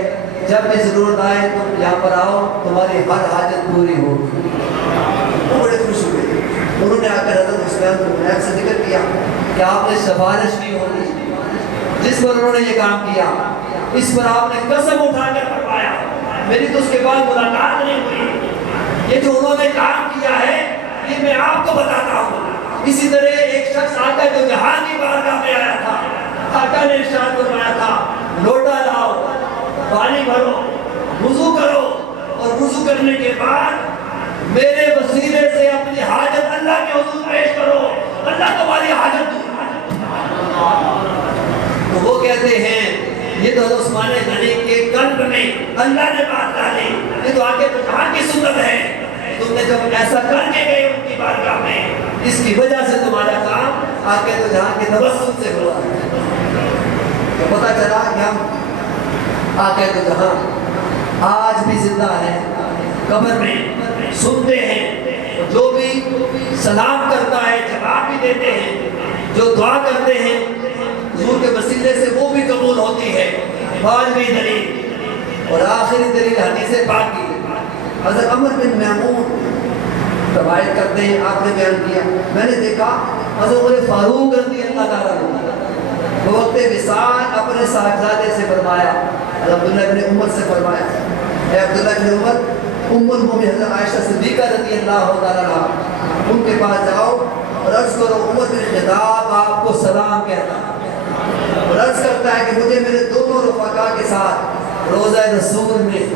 جب بھی ضرورت آئے تم یہاں پر آؤ، تمہاری ہر حاجت پوری ہوگی۔ وہ بڑے خوش ہوئے، انہوں نے آ کر حضرت عثمان بن سے ذکر کیا کہ آپ نے سفارش کی ہوگی، جس پر انہوں نے یہ کام کیا، اس پر آپ نے قسم اٹھا کر فرمایا میری تو اس کے بعد ملاقات نہیں ہوئی، یہ جو انہوں نے کام کیا ہے یہ میں آپ کو بتاتا ہوں۔ اسی طرح ایک شخص آقا جو جہان کی بارگاہ میں آیا تھا، آقا نے ارشاد فرمایا تھا لوٹا لاؤ، پانی بھرو، وضو کرو، اور وضو کرنے کے بعد میرے وسیلے سے اپنی حاجت اللہ کے حضور پیش کرو، اللہ تمہاری حاجت دور۔ تو وہ کہتے ہیں یہ تو حضرت عثمان غنی کے قلب میں اللہ نے بات ڈالی، یہ تو آگے تو جہاں کی سنت ہے، تم نے جب ایسا کر کے گئے ان کی بارگاہ میں، اس کی وجہ سے تمہارا کام آگے تو جہاں کے تبسم سے ہوا۔ تو پتہ چلا کہ ہم آقا تو جہاں آج بھی زندہ ہے، قبر میں سنتے ہیں، جو بھی سلام کرتا ہے جواب بھی دیتے ہیں، جو دعا کرتے ہیں حضور کے وسیلے سے وہ بھی قبول ہوتی ہے۔ بارہویں دلیل اور آخری دلیل حدیث پاک کی، حضرت عمر بن میمون روایت کرتے ہیں، آپ نے بیان کیا میں نے دیکھا حضرت عمر فاروق رضی اللہ تعالیٰ عنہ وقت وصال اپنے صاحبزادے سے فرمایا، عبداللہ بن عمر سے فرمایا، اے عبداللہ بن عمر، ام المومنین حضرت عائشہ صدیقہ رضی اللہ تعالیٰ عنہ ان کے پاس جاؤ اور عرض کرو عمر بن خطاب آپ کو سلام کہتا ہے، اور عرض کرتا ہے کہ مجھے میرے دونوں رفقا کے ساتھ روضہ رسول میں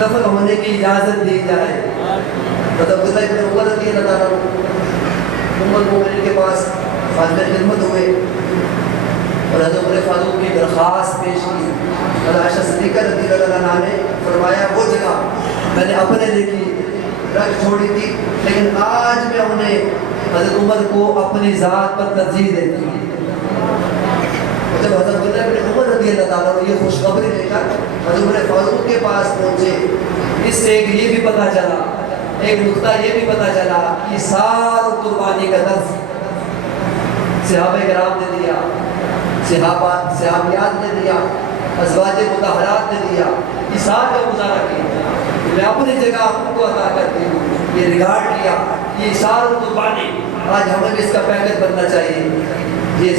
دفن ہونے کی اجازت دی جائے۔ حضرت عبداللہ بن عمر رضی اللہ تعالیٰ عنہ ام المومنین کے پاس حاضر خدمت ہوئے اور حضرت عمر فاروق کی درخواست پیش کی۔ حضرت عائشہ صدیقہ رضی اللہ عنہا نے فرمایا وہ جگہ میں نے اپنے لیے کی رکھ چھوڑی تھی، لیکن آج میں انہیں حضرت عمر کو اپنی ذات پر ترجیح دیتی ہوں۔ جب حضرت عبداللہ بن عمر رضی اللہ تعالیٰ عنہ یہ خوشخبری لے کر حضرت عمر فاروق کے پاس پہنچے، اس سے ایک یہ بھی پتہ چلا، ایک نقطہ یہ بھی پتہ چلا کہ سار قربانی کا درس صحابہ کرام نے دیا، صحابیات نے دیا، ازواج مطہرات نے دیا، اثار کا مظاہرہ کیا، میں اپنی جگہ ان کو عطا کرتی ہوں، یہ ریگارڈ کیا، یہ اثار و قربانی آج ہمیں بھی اس کا پیکج بننا چاہیے۔ یہ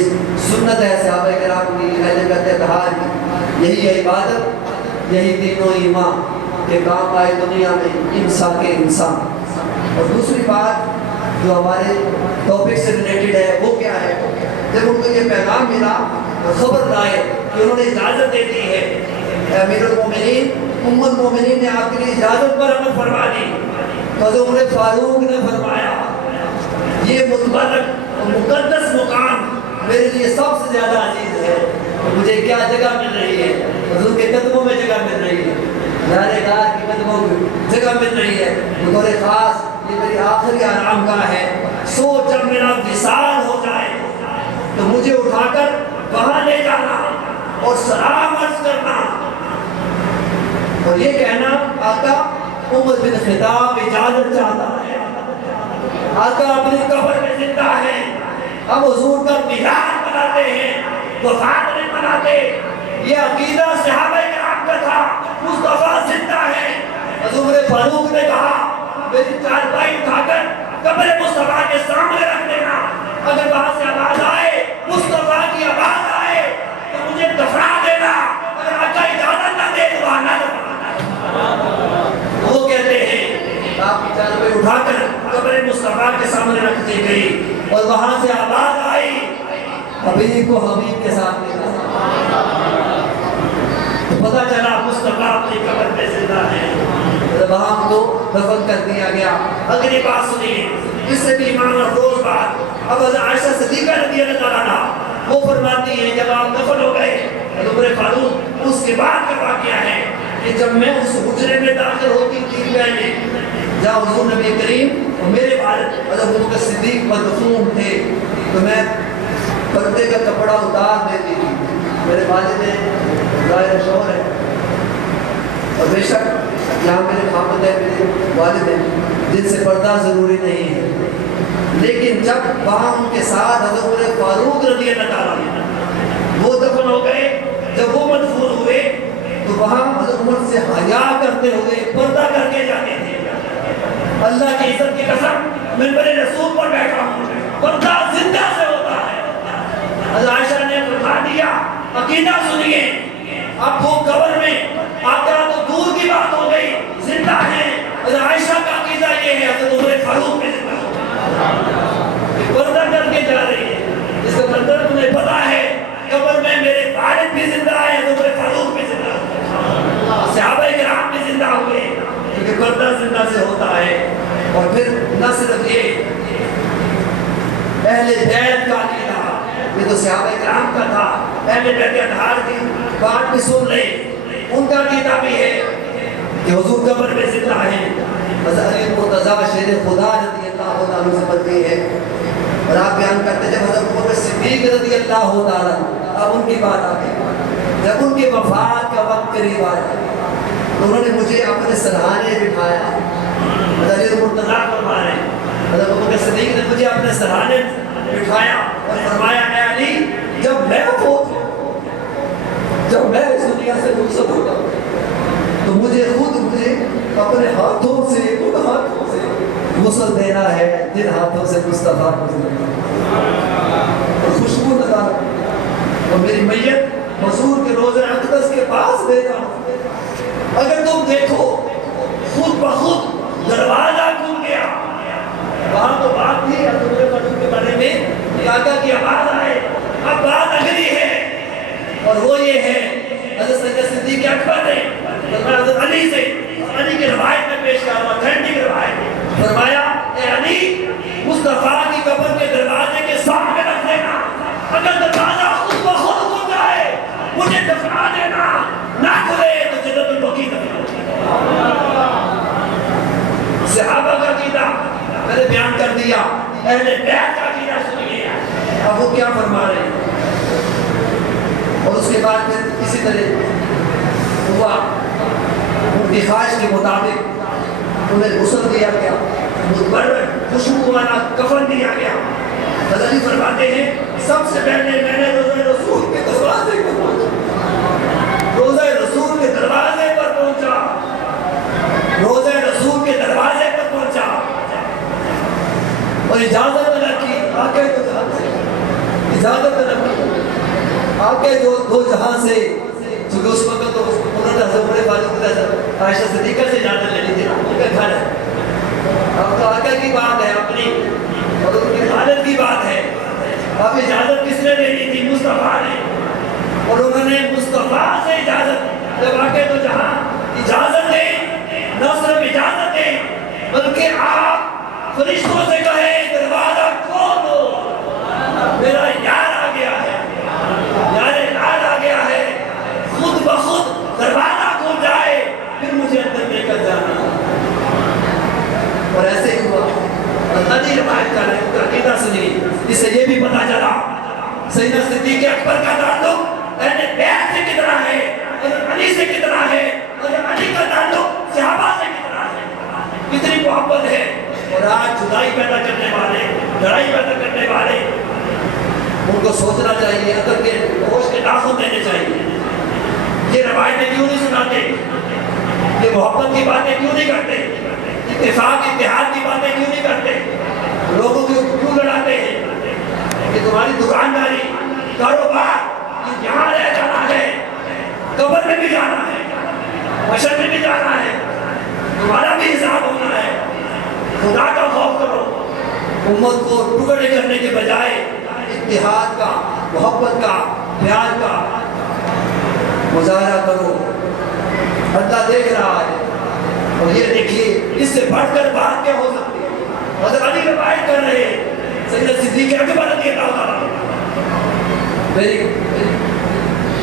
سنت ہے صحابہ کرام کی، اہل بیت اتحاد کی، یہی ہے عبادت، یہی تینوں ایمان کے کام آئے دنیا میں انسان کے انسان۔ اور دوسری بات جو ہمارے ٹاپک سے ریلیٹڈ ہے وہ کیا ہے، جب ان کو یہ پیغام ملا خبر لائے کہ انہوں نے اجازت دے دی ہے، امیر المومنین ام المومنین نے آپ کے لیے اجازت پر عمل فرما دی، حضرت عمر فاروق نے فرمایا یہ متبرک اور مقدس مقام میرے لیے سب سے زیادہ عزیز ہے، مجھے کیا جگہ مل رہی ہے، حضور کے قدموں میں جگہ مل رہی ہے، یارے گار کی قدموں میں جگہ مل رہی ہے، بطور خاص یہ میری آخری آرام گاہ ہے، سوچ جب میرا وصال ہو جائے تو مجھے اٹھا کر وہاں لے جانا اور سلام عرض کرنا اور یہ کہنا آقا عمر بن خطاب اجازت چاہتا ہے، آقا اپنی قبر میں زندہ ہے، ہم حضور کا میلاد مناتے ہیں، وفات نہیں مناتے، یہ عقیدہ صحابہ کرام کا تھا، مصطفیٰ زندہ ہے۔ حضرت عمر فاروق نے کہا میری چارپائی اٹھا کر قبر مصطفیٰ کے سامنے رکھ دینا، اگر وہاں سے آواز آئے, مصطفیٰ کی آواز آئے تو مجھے دفنا دینا, اگر آقا اجازت نہ دے تو وہاں نہ دفنا. وہ کہتے ہیں آپ کی جانبیں اٹھا کر قبر مصطفیٰ کے سامنے رکھ دی گئی اور وہاں سے آواز آئی, حبیب کو حبیب کے ساتھ لے تو پتہ چلا مصطفیٰ اپنی قبر پہ زندہ ہے. وہاں کو دفن کر دیا گیا. اگلی بات سنیے, اس سے بھی ایمان افروز بات. اب حضرت عائشہ صدیقہ رضی اللہ تعالیٰ عنہا وہ فرماتی ہیں جب آپ دفن ہو گئے عمر فاروق, اس کے بعد کا واقعہ ہے کہ جب میں اس حجرے میں داخل ہوتی تھی پہلے جہاں حضور نبی کریم اور میرے والد حضرت ابوبکر صدیق مدفون تھے تو میں پردے کا کپڑا اتار دیتی تھی. میرے والد ظاہر شوہر ہے اور بے شک یہاں میرے خامد ہے, میرے والد ہیں جن سے پردہ ضروری نہیں ہے, لیکن جب وہاں ان کے ساتھ حضرت عمر فاروق رضی اللہ تعالیٰ وہ دفن ہو گئے, جب وہ مدفون ہوئے تو وہاں حضرت عمر سے حیا کرتے ہوئے پردہ کر کے جاتے تھے. اللہ کی عزت کی قسم منبر رسول پر بیٹھا ہوں, پردہ زندہ سے ہوتا ہے. حضرت عائشہ نے فرما دیا عقیدہ سنیے, اب وہ قبر میں آقا تو دور کی بات ہو گئی, زندہ ہے. حضرت عائشہ کا عقیدہ یہ ہے حضرت عمر فاروق میں زندہ پردہ کر کے جا رہی ہے. اس کا مطلب تمہیں پتا ہے قبر میں میرے والد بھی زندہ ہے, حضرت عمر فاروق بھی زندہ ہے, صحابہ کرام بھی زندہ ہوئے, کیونکہ پردہ زندہ سے ہوتا ہے. اور پھر نہ صرف یہ اہل بیت کا عقیدہ, یہ تو صحابہ کرام کا تھا, اہل بیت اطہار کی بات بھی سن لے, ان کا عقیدہ بھی ہے کہ حضور قبر میں زندہ ہیں. حضرت علی مرتضیٰ شیر خدا رضی اللہ عنہ سے بنتی ہے اور آپ بیان کرتے ہیں جب حضرت ابوبکر صدیق رضی اللہ تعالیٰ, اب ان کی بات آتی ہے, جب ان کے وفات کا وقت قریب آیا تو انہوں نے مجھے اپنے سرہانے بٹھایا. حضرت علی مرتضیٰ فرما رہے ہیں حضرت ابوبکر صدیق نے مجھے اپنے سرہانے بٹھایا اور فرمایا اے علی, جب میں فوت ہوں, جب میں اس دنیا سے رخصت ہوگا تو مجھے اپنے ہاتھوں سے, ان ہاتھوں سے غسل دینا ہے جن ہاتھوں سے مصطفیٰ اور خوشبو لگانا, اور میری میت حضور کے روضہ اقدس کے پاس دینا. اگر تم دیکھو خود بخود دروازہ کھل گیا. وہاں تو بات تھی حضرت کے بارے میں کہ آقا کی آواز آئے, اب بات اگلی ہے اور وہ یہ ہے حضرت سیدنا صدیق اکبر نے حضرت علی سے, علی کی روایت میں پیش کر رہا ہوں, اتھینٹک روایت, فرمایا اے علی مصطفیٰ کی قبر کے دروازے کے سامنے رکھ دینا, اگر دروازہ خود بخود کھل جائے مجھے دفنا دینا, نہ کھلے تو جنت البقیع دفنا. صحابہ کا عقیدہ میں نے بیان کر دیا, اہل بیت کا عقیدہ سنیے اب وہ کیا فرما رہے ہیں. اور اس کے بعد پھر اسی طرح ہوا, ان کی خواہش کے مطابق انہیں غسل دیا گیا, خوشبو والا کفن دیا گیا. حضرت علی فرماتے ہیں سب سے پہلے میں نے روزہ رسول کے دروازے پر پہنچا, روزہ رسول کے دروازے پر پہنچا, روزہ رسول کے دروازے پر پہنچا اور اجازت طلب کی. آقا تو جہاں سے اجازت طلب کی, آقا جو دو جہاں سے, چونکہ اس وقت تو انہوں نے حضرت عمر فاروق عائشہ صدیقہ سے اجازت لے لی تھی, ان کا گھر ہے. اب تو آقا کی بات ہے اپنی اور ان کی حالت کی بات ہے. اب اجازت کس نے لے لی تھی؟ مصطفیٰ نے, اور انہوں نے مصطفیٰ سے اجازت, جب آقا تو جہاں اجازت دیں, نہ صرف اجازت دیں بلکہ آپ فرشتوں سے کہیں دروازہ کھول دو, میرا یار آ گیا ہے, یار آ گیا ہے, خود بخود دروازہ کھل جائے پھر مجھے اندر لے کر جانا. اور ایسے ہی ہوا. حدیث روایت کر رہے ہیں, عقیدہ سنیے, اس سے یہ بھی پتا چلا سیدنا صدیق اکبر کا تعلق اہل بیت سے کتنا ہے, اور علی سے کتنا ہے, اور علی کا تعلق صحابہ سے کتنا ہے, کتنی محبت ہے. اور آج جدائی پیدا کرنے والے, لڑائی پیدا کرنے والے, ان کو سوچنا چاہیے, عقل کے ہوش کے ناخن دینے چاہیے. یہ روایتیں کیوں نہیں سناتے, یہ محبت کی باتیں کیوں نہیں کرتے, اتفاق اتحاد کی باتیں کیوں نہیں کرتے, لوگوں کو کیوں لڑاتے ہیں. کہ تمہاری دکانداری کاروبار یہاں رہ جانا ہے، قبر میں بھی جانا ہے، حشر میں بھی جانا ہے، تمہارا بھی حساب ہونا ہے. خدا کا خوف کرو. امت کو ٹکڑے کرنے کے بجائے اتحاد کا، محبت کا، پیار کا مظاہرہ کرو. اللہ دیکھ رہا ہے. اور یہ دیکھیے اس سے بڑھ کر بات کیا ہو سکتی ہے. حضرت علی روایت کر رہے ہیں سیدنا صدیق اکبر رضی اللہ عنہ میری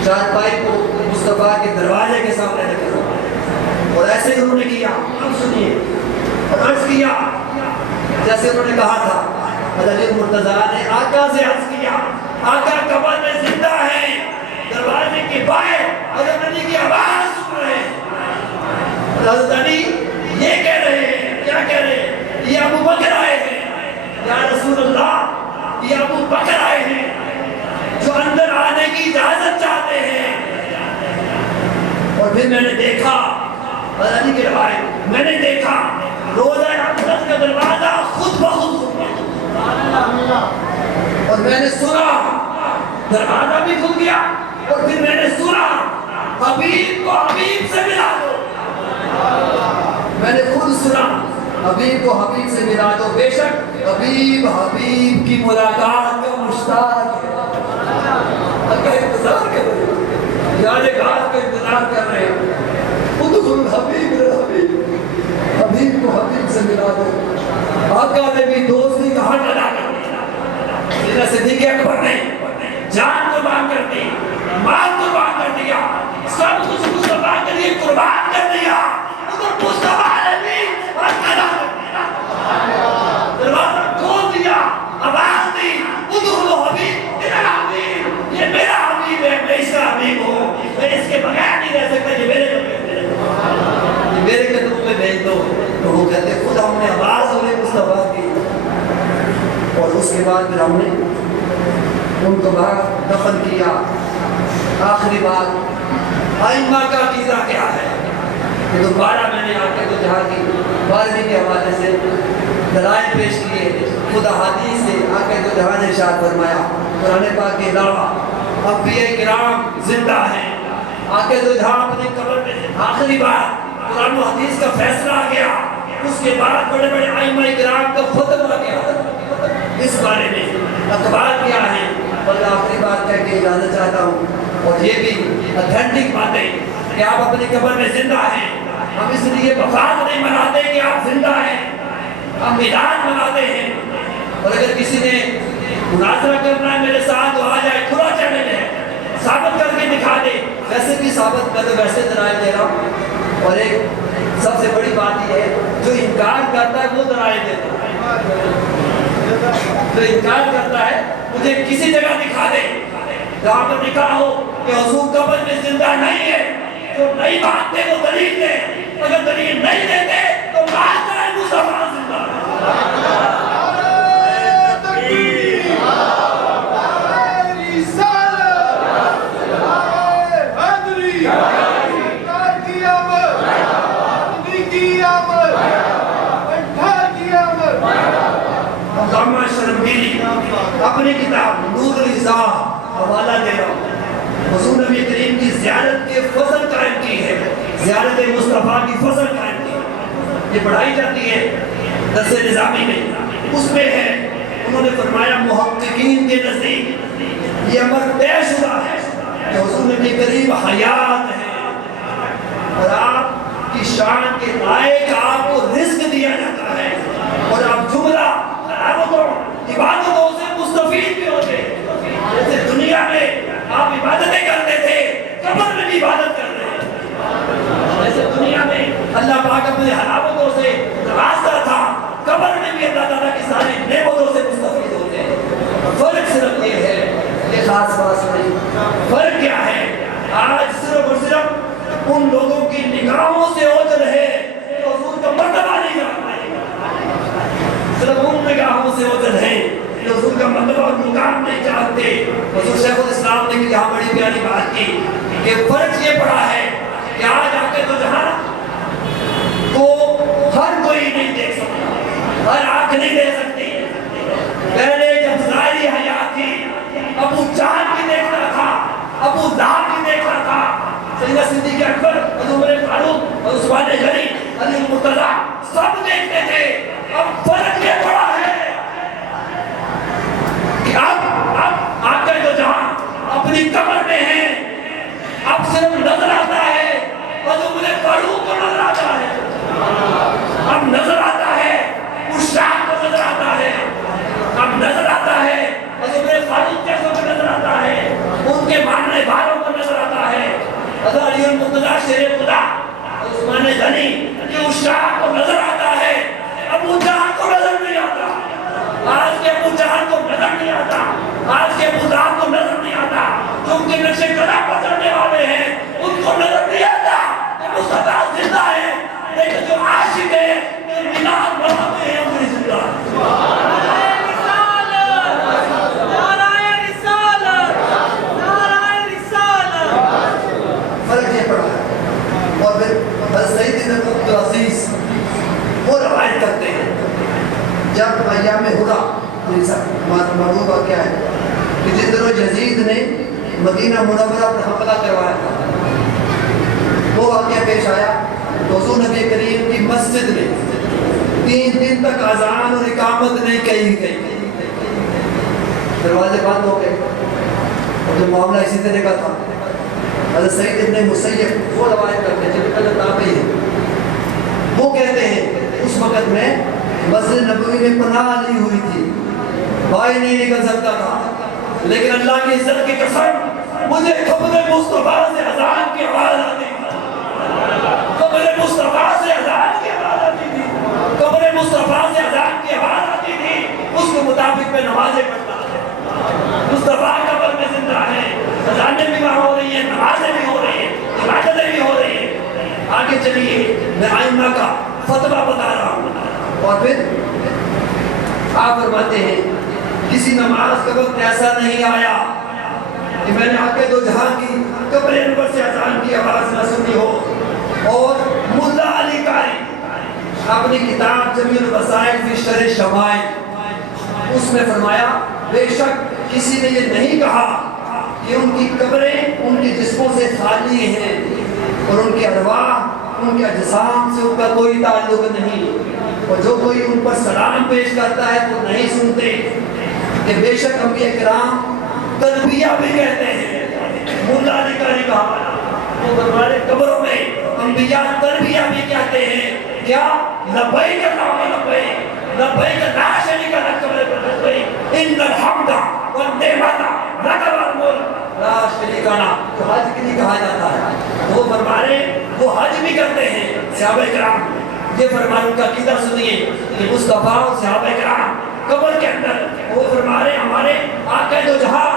چارپائی کو مصطفیٰ کے دروازے کے سامنے رکھا اور ایسے ہی انہوں نے کیا. اب سنیے، اور عرض کیا جیسے انہوں نے کہا تھا. حضرت علی مرتضیٰ نے آقا سے عرض کیا آقا قبر میں زندہ ہے. دروازے کے باہر حضرت علی کی آواز سن رہے ہیں. حضرت علی یہ کہہ رہے ہیں، کیا کہہ رہے ہیں؟ یہ ابو بکر آئے ہیں یا رسول اللہ، یہ ابو بکر آئے ہیں جو اندر آنے کی اجازت چاہتے ہیں. اور پھر میں نے دیکھا، حضرت علی کی روایت، میں نے دیکھا روزہ اقدس کا دروازہ خود بخود کھل گیا اور میں نے سنا دروازہ بھی کھل گیا. اور پھر میں نے سنا حبیب کو حبیب سے ملا دو. میں نے خود سنا حبیب کو حبیب سے ملا دو. بے شک حبیب حبیب کی ملاقات کا مشتاق ہے. اگر انتظار کر رہے ہیں، یاد گاہ کا انتظار کر رہے ہیں، ادخل حبیب الحبیب، حبیب کو حبیب سے ملا دو. آقا نے بھی دوستی کا حق ادا کر دیا. سیدنا صدیق اکبر نے جان قربان کر دی، مال قربان کر دیا، سب کچھ مصطفیٰ کے لیے قربان کر دیا. ادھر مصطفیٰ نے بھی حق ادا کر دیا، دروازہ کھول دیا، آواز دی ادخل حبیب الحبیب. یہ میرا حبیب ہے، میں اس کا حبیب ہوں، میں اس کے بغیر نہیں رہ سکتا. یہ میرے قدموں میں بھیج دو. تو وہ کہتے خود ہم نے آواز سنی مصطفیٰ کی. اور اس کے بعد پھر ہم نے ان کو باہر دفن کیا. آخری بات ائمہ کا عقیدہ کیا ہے؟ کہ دوبارہ میں نے آقا کو جہاں کی بارہویں کے حوالے سے دلائل پیش کیے. خود احادیث سے آقا کو جہاں نے ارشاد فرمایا قرآن پاک کے علاوہ انبیاء کرام زندہ ہیں. آقا کو جہاں اپنی قبر میں آخری بار قرآن و حدیث کا فیصلہ آ گیا. اس کے بعد بڑے بڑے ائمہ کرام کا ختم آ گیا. اس بارے میں اخبار کیا ہے؟ اور آخری بات کہہ کے اجازت چاہتا ہوں. اور یہ بھی اتھینٹک باتیں کہ آپ اپنی قبر میں زندہ ہیں. ہم اس لیے وفات نہیں مناتے کہ آپ زندہ ہیں، ہم میلاد مناتے ہیں. اور اگر کسی نے مناظرہ کرنا ہے میرے ساتھ تو آ جائے، کھلا چینل ہے، ثابت کر کے دکھا دے. ویسے بھی ثابت کر دے، ویسے دلائل دے رہا ہوں. اور ایک سب سے بڑی بات یہ ہے جو انکار کرتا ہے وہ دلائل دیتا ہے. جو انکار کرتا ہے مجھے کسی جگہ دکھا دے جہاں پر لکھا ہو کہ حضور قبر میں زندہ نہیں ہے. جو نہیں مانتے وہ دلیل دے. اگر دلیل نہیں دیتے تو مانتا ہے مصطفیٰ زندہ ہے. علامہ شرمگیری اپنی کتاب نور الازاں حوالہ دے رہا ہوں. حضور نبی کریم کی زیارت کے فضل قائم کی ہے، زیارت مصطفیٰ کی فضل قائم کی ہے. یہ پڑھائی جاتی ہے درس نظامی میں. اس میں ہے انہوں نے فرمایا محققین کے نزدیک یہ امر طے شدہ ہے کہ حضور نبی کریم حیات ہیں اور آپ کی شان کے لائق آپ کو رزق دیا جاتا ہے اور آپ جملہ عبادتوں سے مستفید بھی ہوتے. جیسے دنیا میں آپ عبادتیں کرتے تھے، قبر میں بھی عبادت کر رہے ہیں. جیسے دنیا میں اللہ پاک اپنے حلاوتوں سے راستہ تھا، قبر میں بھی اللہ تعالیٰ کی ساری نعمتوں سے مستفید ہوتے ہیں. فرق صرف یہ ہے، یہ خاص بات نہیں. فرق کیا ہے؟ آج صرف اور صرف ان لوگوں کی نگاہوں سے اوجھل ہے جو حضور کا مرتبہ نہیں جان پائے. صرف ان نگاہوں سے اوجھل ہے جو حضور کا مرتبہ اور مقام نہیں جانتے. حضور شیخ الاسلام نے یہاں بڑی پیاری بات کی کہ فرق یہ پڑا ہے کہ آج آ کے تو جہاں کو ہر کوئی نہیں دیکھ سکتا، ہر آنکھ نہیں دے سکتی. پہلے جب ظاہری حیات تھی ابو لہب بھی دیکھ رہا تھا، سیدنا صدیق اکبر، عمر فاروق اور عثمان غنی، علی مرتضیٰ سب دیکھتے تھے۔ اب فرق یہ پڑا ہے کہ اب آقا دو جہاں اپنی قبر میں ہیں، اب صرف نظر آتا ہے اور عمر فاروق کو نظر آتا ہے، اب نظر آتا ہے اس شاہ کو نظر آتا ہے، اب نظر آتا ہے اور عمر فاروق جیسوں کو نظر آتا ہے، ان کے ماننے والوں کو نظر آتا ہے، حضرت علی مرتضیٰ شیر خدا اور عثمان غنی کہ اس شاہ کو نظر آتا ہے، ابو جہل کو نظر نہیں آتا، آج کے ابو جہل کو نظر نہیں آتا، آج کے ابو لہب کو نظر نہیں آتا، جو ان کے نقش قدم پر چلنے والے ہیں ان کو نظر نہیں آتا کہ مصطفیٰ زندہ ہے، لیکن جو عاشق ہے جو مینار بنا ہوئے ہیں وہ زندہ ہے۔ فرق یہ پڑا ہے۔ اور پھر حضرت سیدنا عبدالعزیز وہ روایت کرتے ہیں جب ایام ہدا معروف واقعہ ہے کہ جن دنوں یزید نے مدینہ منورہ پر حملہ کروایا تھا، وہ واقعہ پیش آیا تو حضور نبی کریم کی مسجد میں 3 دن تک اذان اور اقامت نہیں کہی گئی، دروازے بند ہو گئے، اور جو معاملہ اسی طرح کا تھا۔ حضرت سعید ابن مسیب وہ روایت کرتے ہیں جن کا تابعی ہے، وہ کہتے ہیں اس وقت میں مسجد نبوی میں پناہ لی ہوئی تھی، باہر نہیں نکل سکتا تھا، لیکن اللہ کی عزت کی قسم مجھے قبر مصطفیٰ سے اذان کی آواز آتی تھی، قبر مصطفیٰ سے اذان کی آواز آتی تھی، قبر مصطفیٰ سے اذان کی آواز آتی تھی، اس کے مطابق میں نمازیں پڑھتا ہے۔ مصطفیٰ قبر میں زندہ ہے، اذانیں بھی وہاں ہو رہی ہیں، نمازیں بھی ہو رہی ہیں، عبادتیں بھی ہو رہی ہیں۔ آگے چلیے میں ائمہ کا فتویٰ بتا رہا ہوں، اور پھر آپ فرماتے ہیں کسی نماز کا وقت ایسا نہیں آیا کہ میں نے آقا دو جہاں کی قبر انور سے اذان کی آواز نہ سنی ہو۔ اور ملا علی قاری اپنی کتاب جمیع الوسائل فی شرح شمائل اس میں فرمایا بے شک کسی نے یہ نہیں کہا کہ ان کی قبریں ان کے جسموں سے خالی ہیں اور ان کے ارواح ان کے اجسام سے ان کا کوئی تعلق نہیں، اور جو کوئی ان پر سلام پیش کرتا ہے تو نہیں سنتے، کہ بے شک انبیاء کرام تلبیہ بھی کہتے ہیں۔ مولا علی قاری کہا وہ ہمارے قبروں میں انبیاء تلبیہ بھی کہتے ہیں، کیا لبیک اللہم لبیک لبیک لا شریک لک لبیک ان الحمد والنعمت لک والملک لا شریک لک، تو حج کے لیے کہا جاتا ہے۔ وہ فرما رہے وہ حج بھی کرتے ہیں صحابہ کرام، یہ فرمان کا عقیدہ سنیے کہ مصطفیٰ اور صحابہ کرام قبر کے اندر وہ فرما رہے ہمارے آقا دو جہاں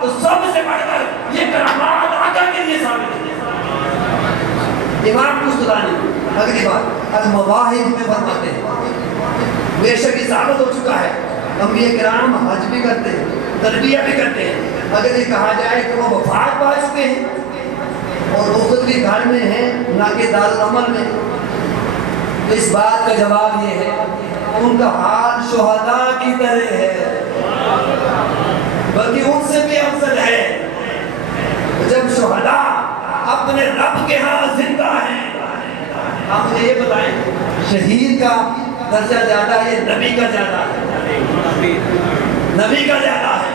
تو سب سے بڑھ کر یہ کرامات آقا کے لیے ثابت ہے۔ امام قسطلانی اگلی بات المواہب میں فرماتے ہیں بے شک یہ ثابت ہو چکا ہے انبیاء کرام حج بھی کرتے ہیں تلبیہ بھی کرتے ہیں، اگر یہ کہا جائے کہ وہ وفات پا چکے ہیں اور وہ بھی گھر میں ہیں نہ کہ دارالعمل میں، تو اس بات کا جواب یہ ہے ان کا حال شہداء کی طرح ہے، بلکہ ان سے بھی افضل ہے۔ جب شہداء اپنے رب کے ہاں زندہ ہیں، آپ مجھے یہ بتائیں شہید کا درجہ زیادہ ہے نبی کا زیادہ ہے؟ نبی کا زیادہ ہے۔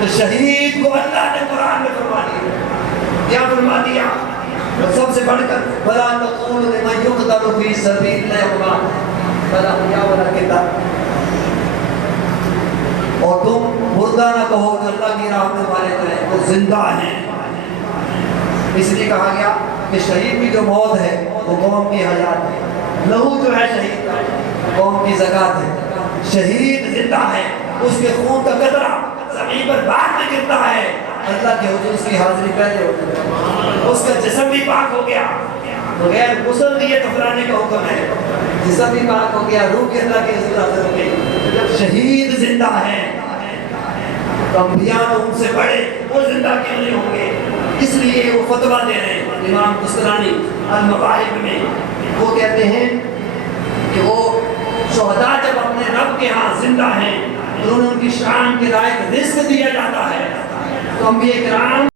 تو شہید کو اللہ نے قرآن میں فرما دیا، کیا فرما دیا؟ اور سب سے بڑھ کر بلا تقول لمن یقتل فی سبیل اللہ بلا حیا ولا کتاب، اور تم مردہ نہ کہو کہ اللہ کی راہ میں مارے گئے وہ زندہ ہیں۔ اس لیے کہا گیا کہ شہید کی جو موت ہے وہ قوم کی حیات ہے، لہو جو ہے شہید کا قوم کی زکات ہے، شہید زندہ ہے، اس کے خون کا قطرہ زمین پر بعد میں گرتا ہے، اللہ کے حضور اس کی حاضری پہلے ہوتی ہے، اس کا جسم بھی پاک ہو گیا، بغیر غسل دیے دفنانے کا حکم ہے، جسم بھی پاک ہو گیا، روح کے اللہ کے حضور حاضر ہو گئی۔ جب شہید زندہ ہے تو انبیاء ان سے بڑے وہ زندہ کیوں نہیں ہوں گے؟ اس لیے وہ فتویٰ دے رہے ہیں امام قسطلانی المواہب میں، وہ کہتے ہیں کہ وہ شہداء جب اپنے رب کے ہاں زندہ ہیں تو انہیں ان کی شان کے لائق رزق دیا جاتا ہے، تو انبیاء کرام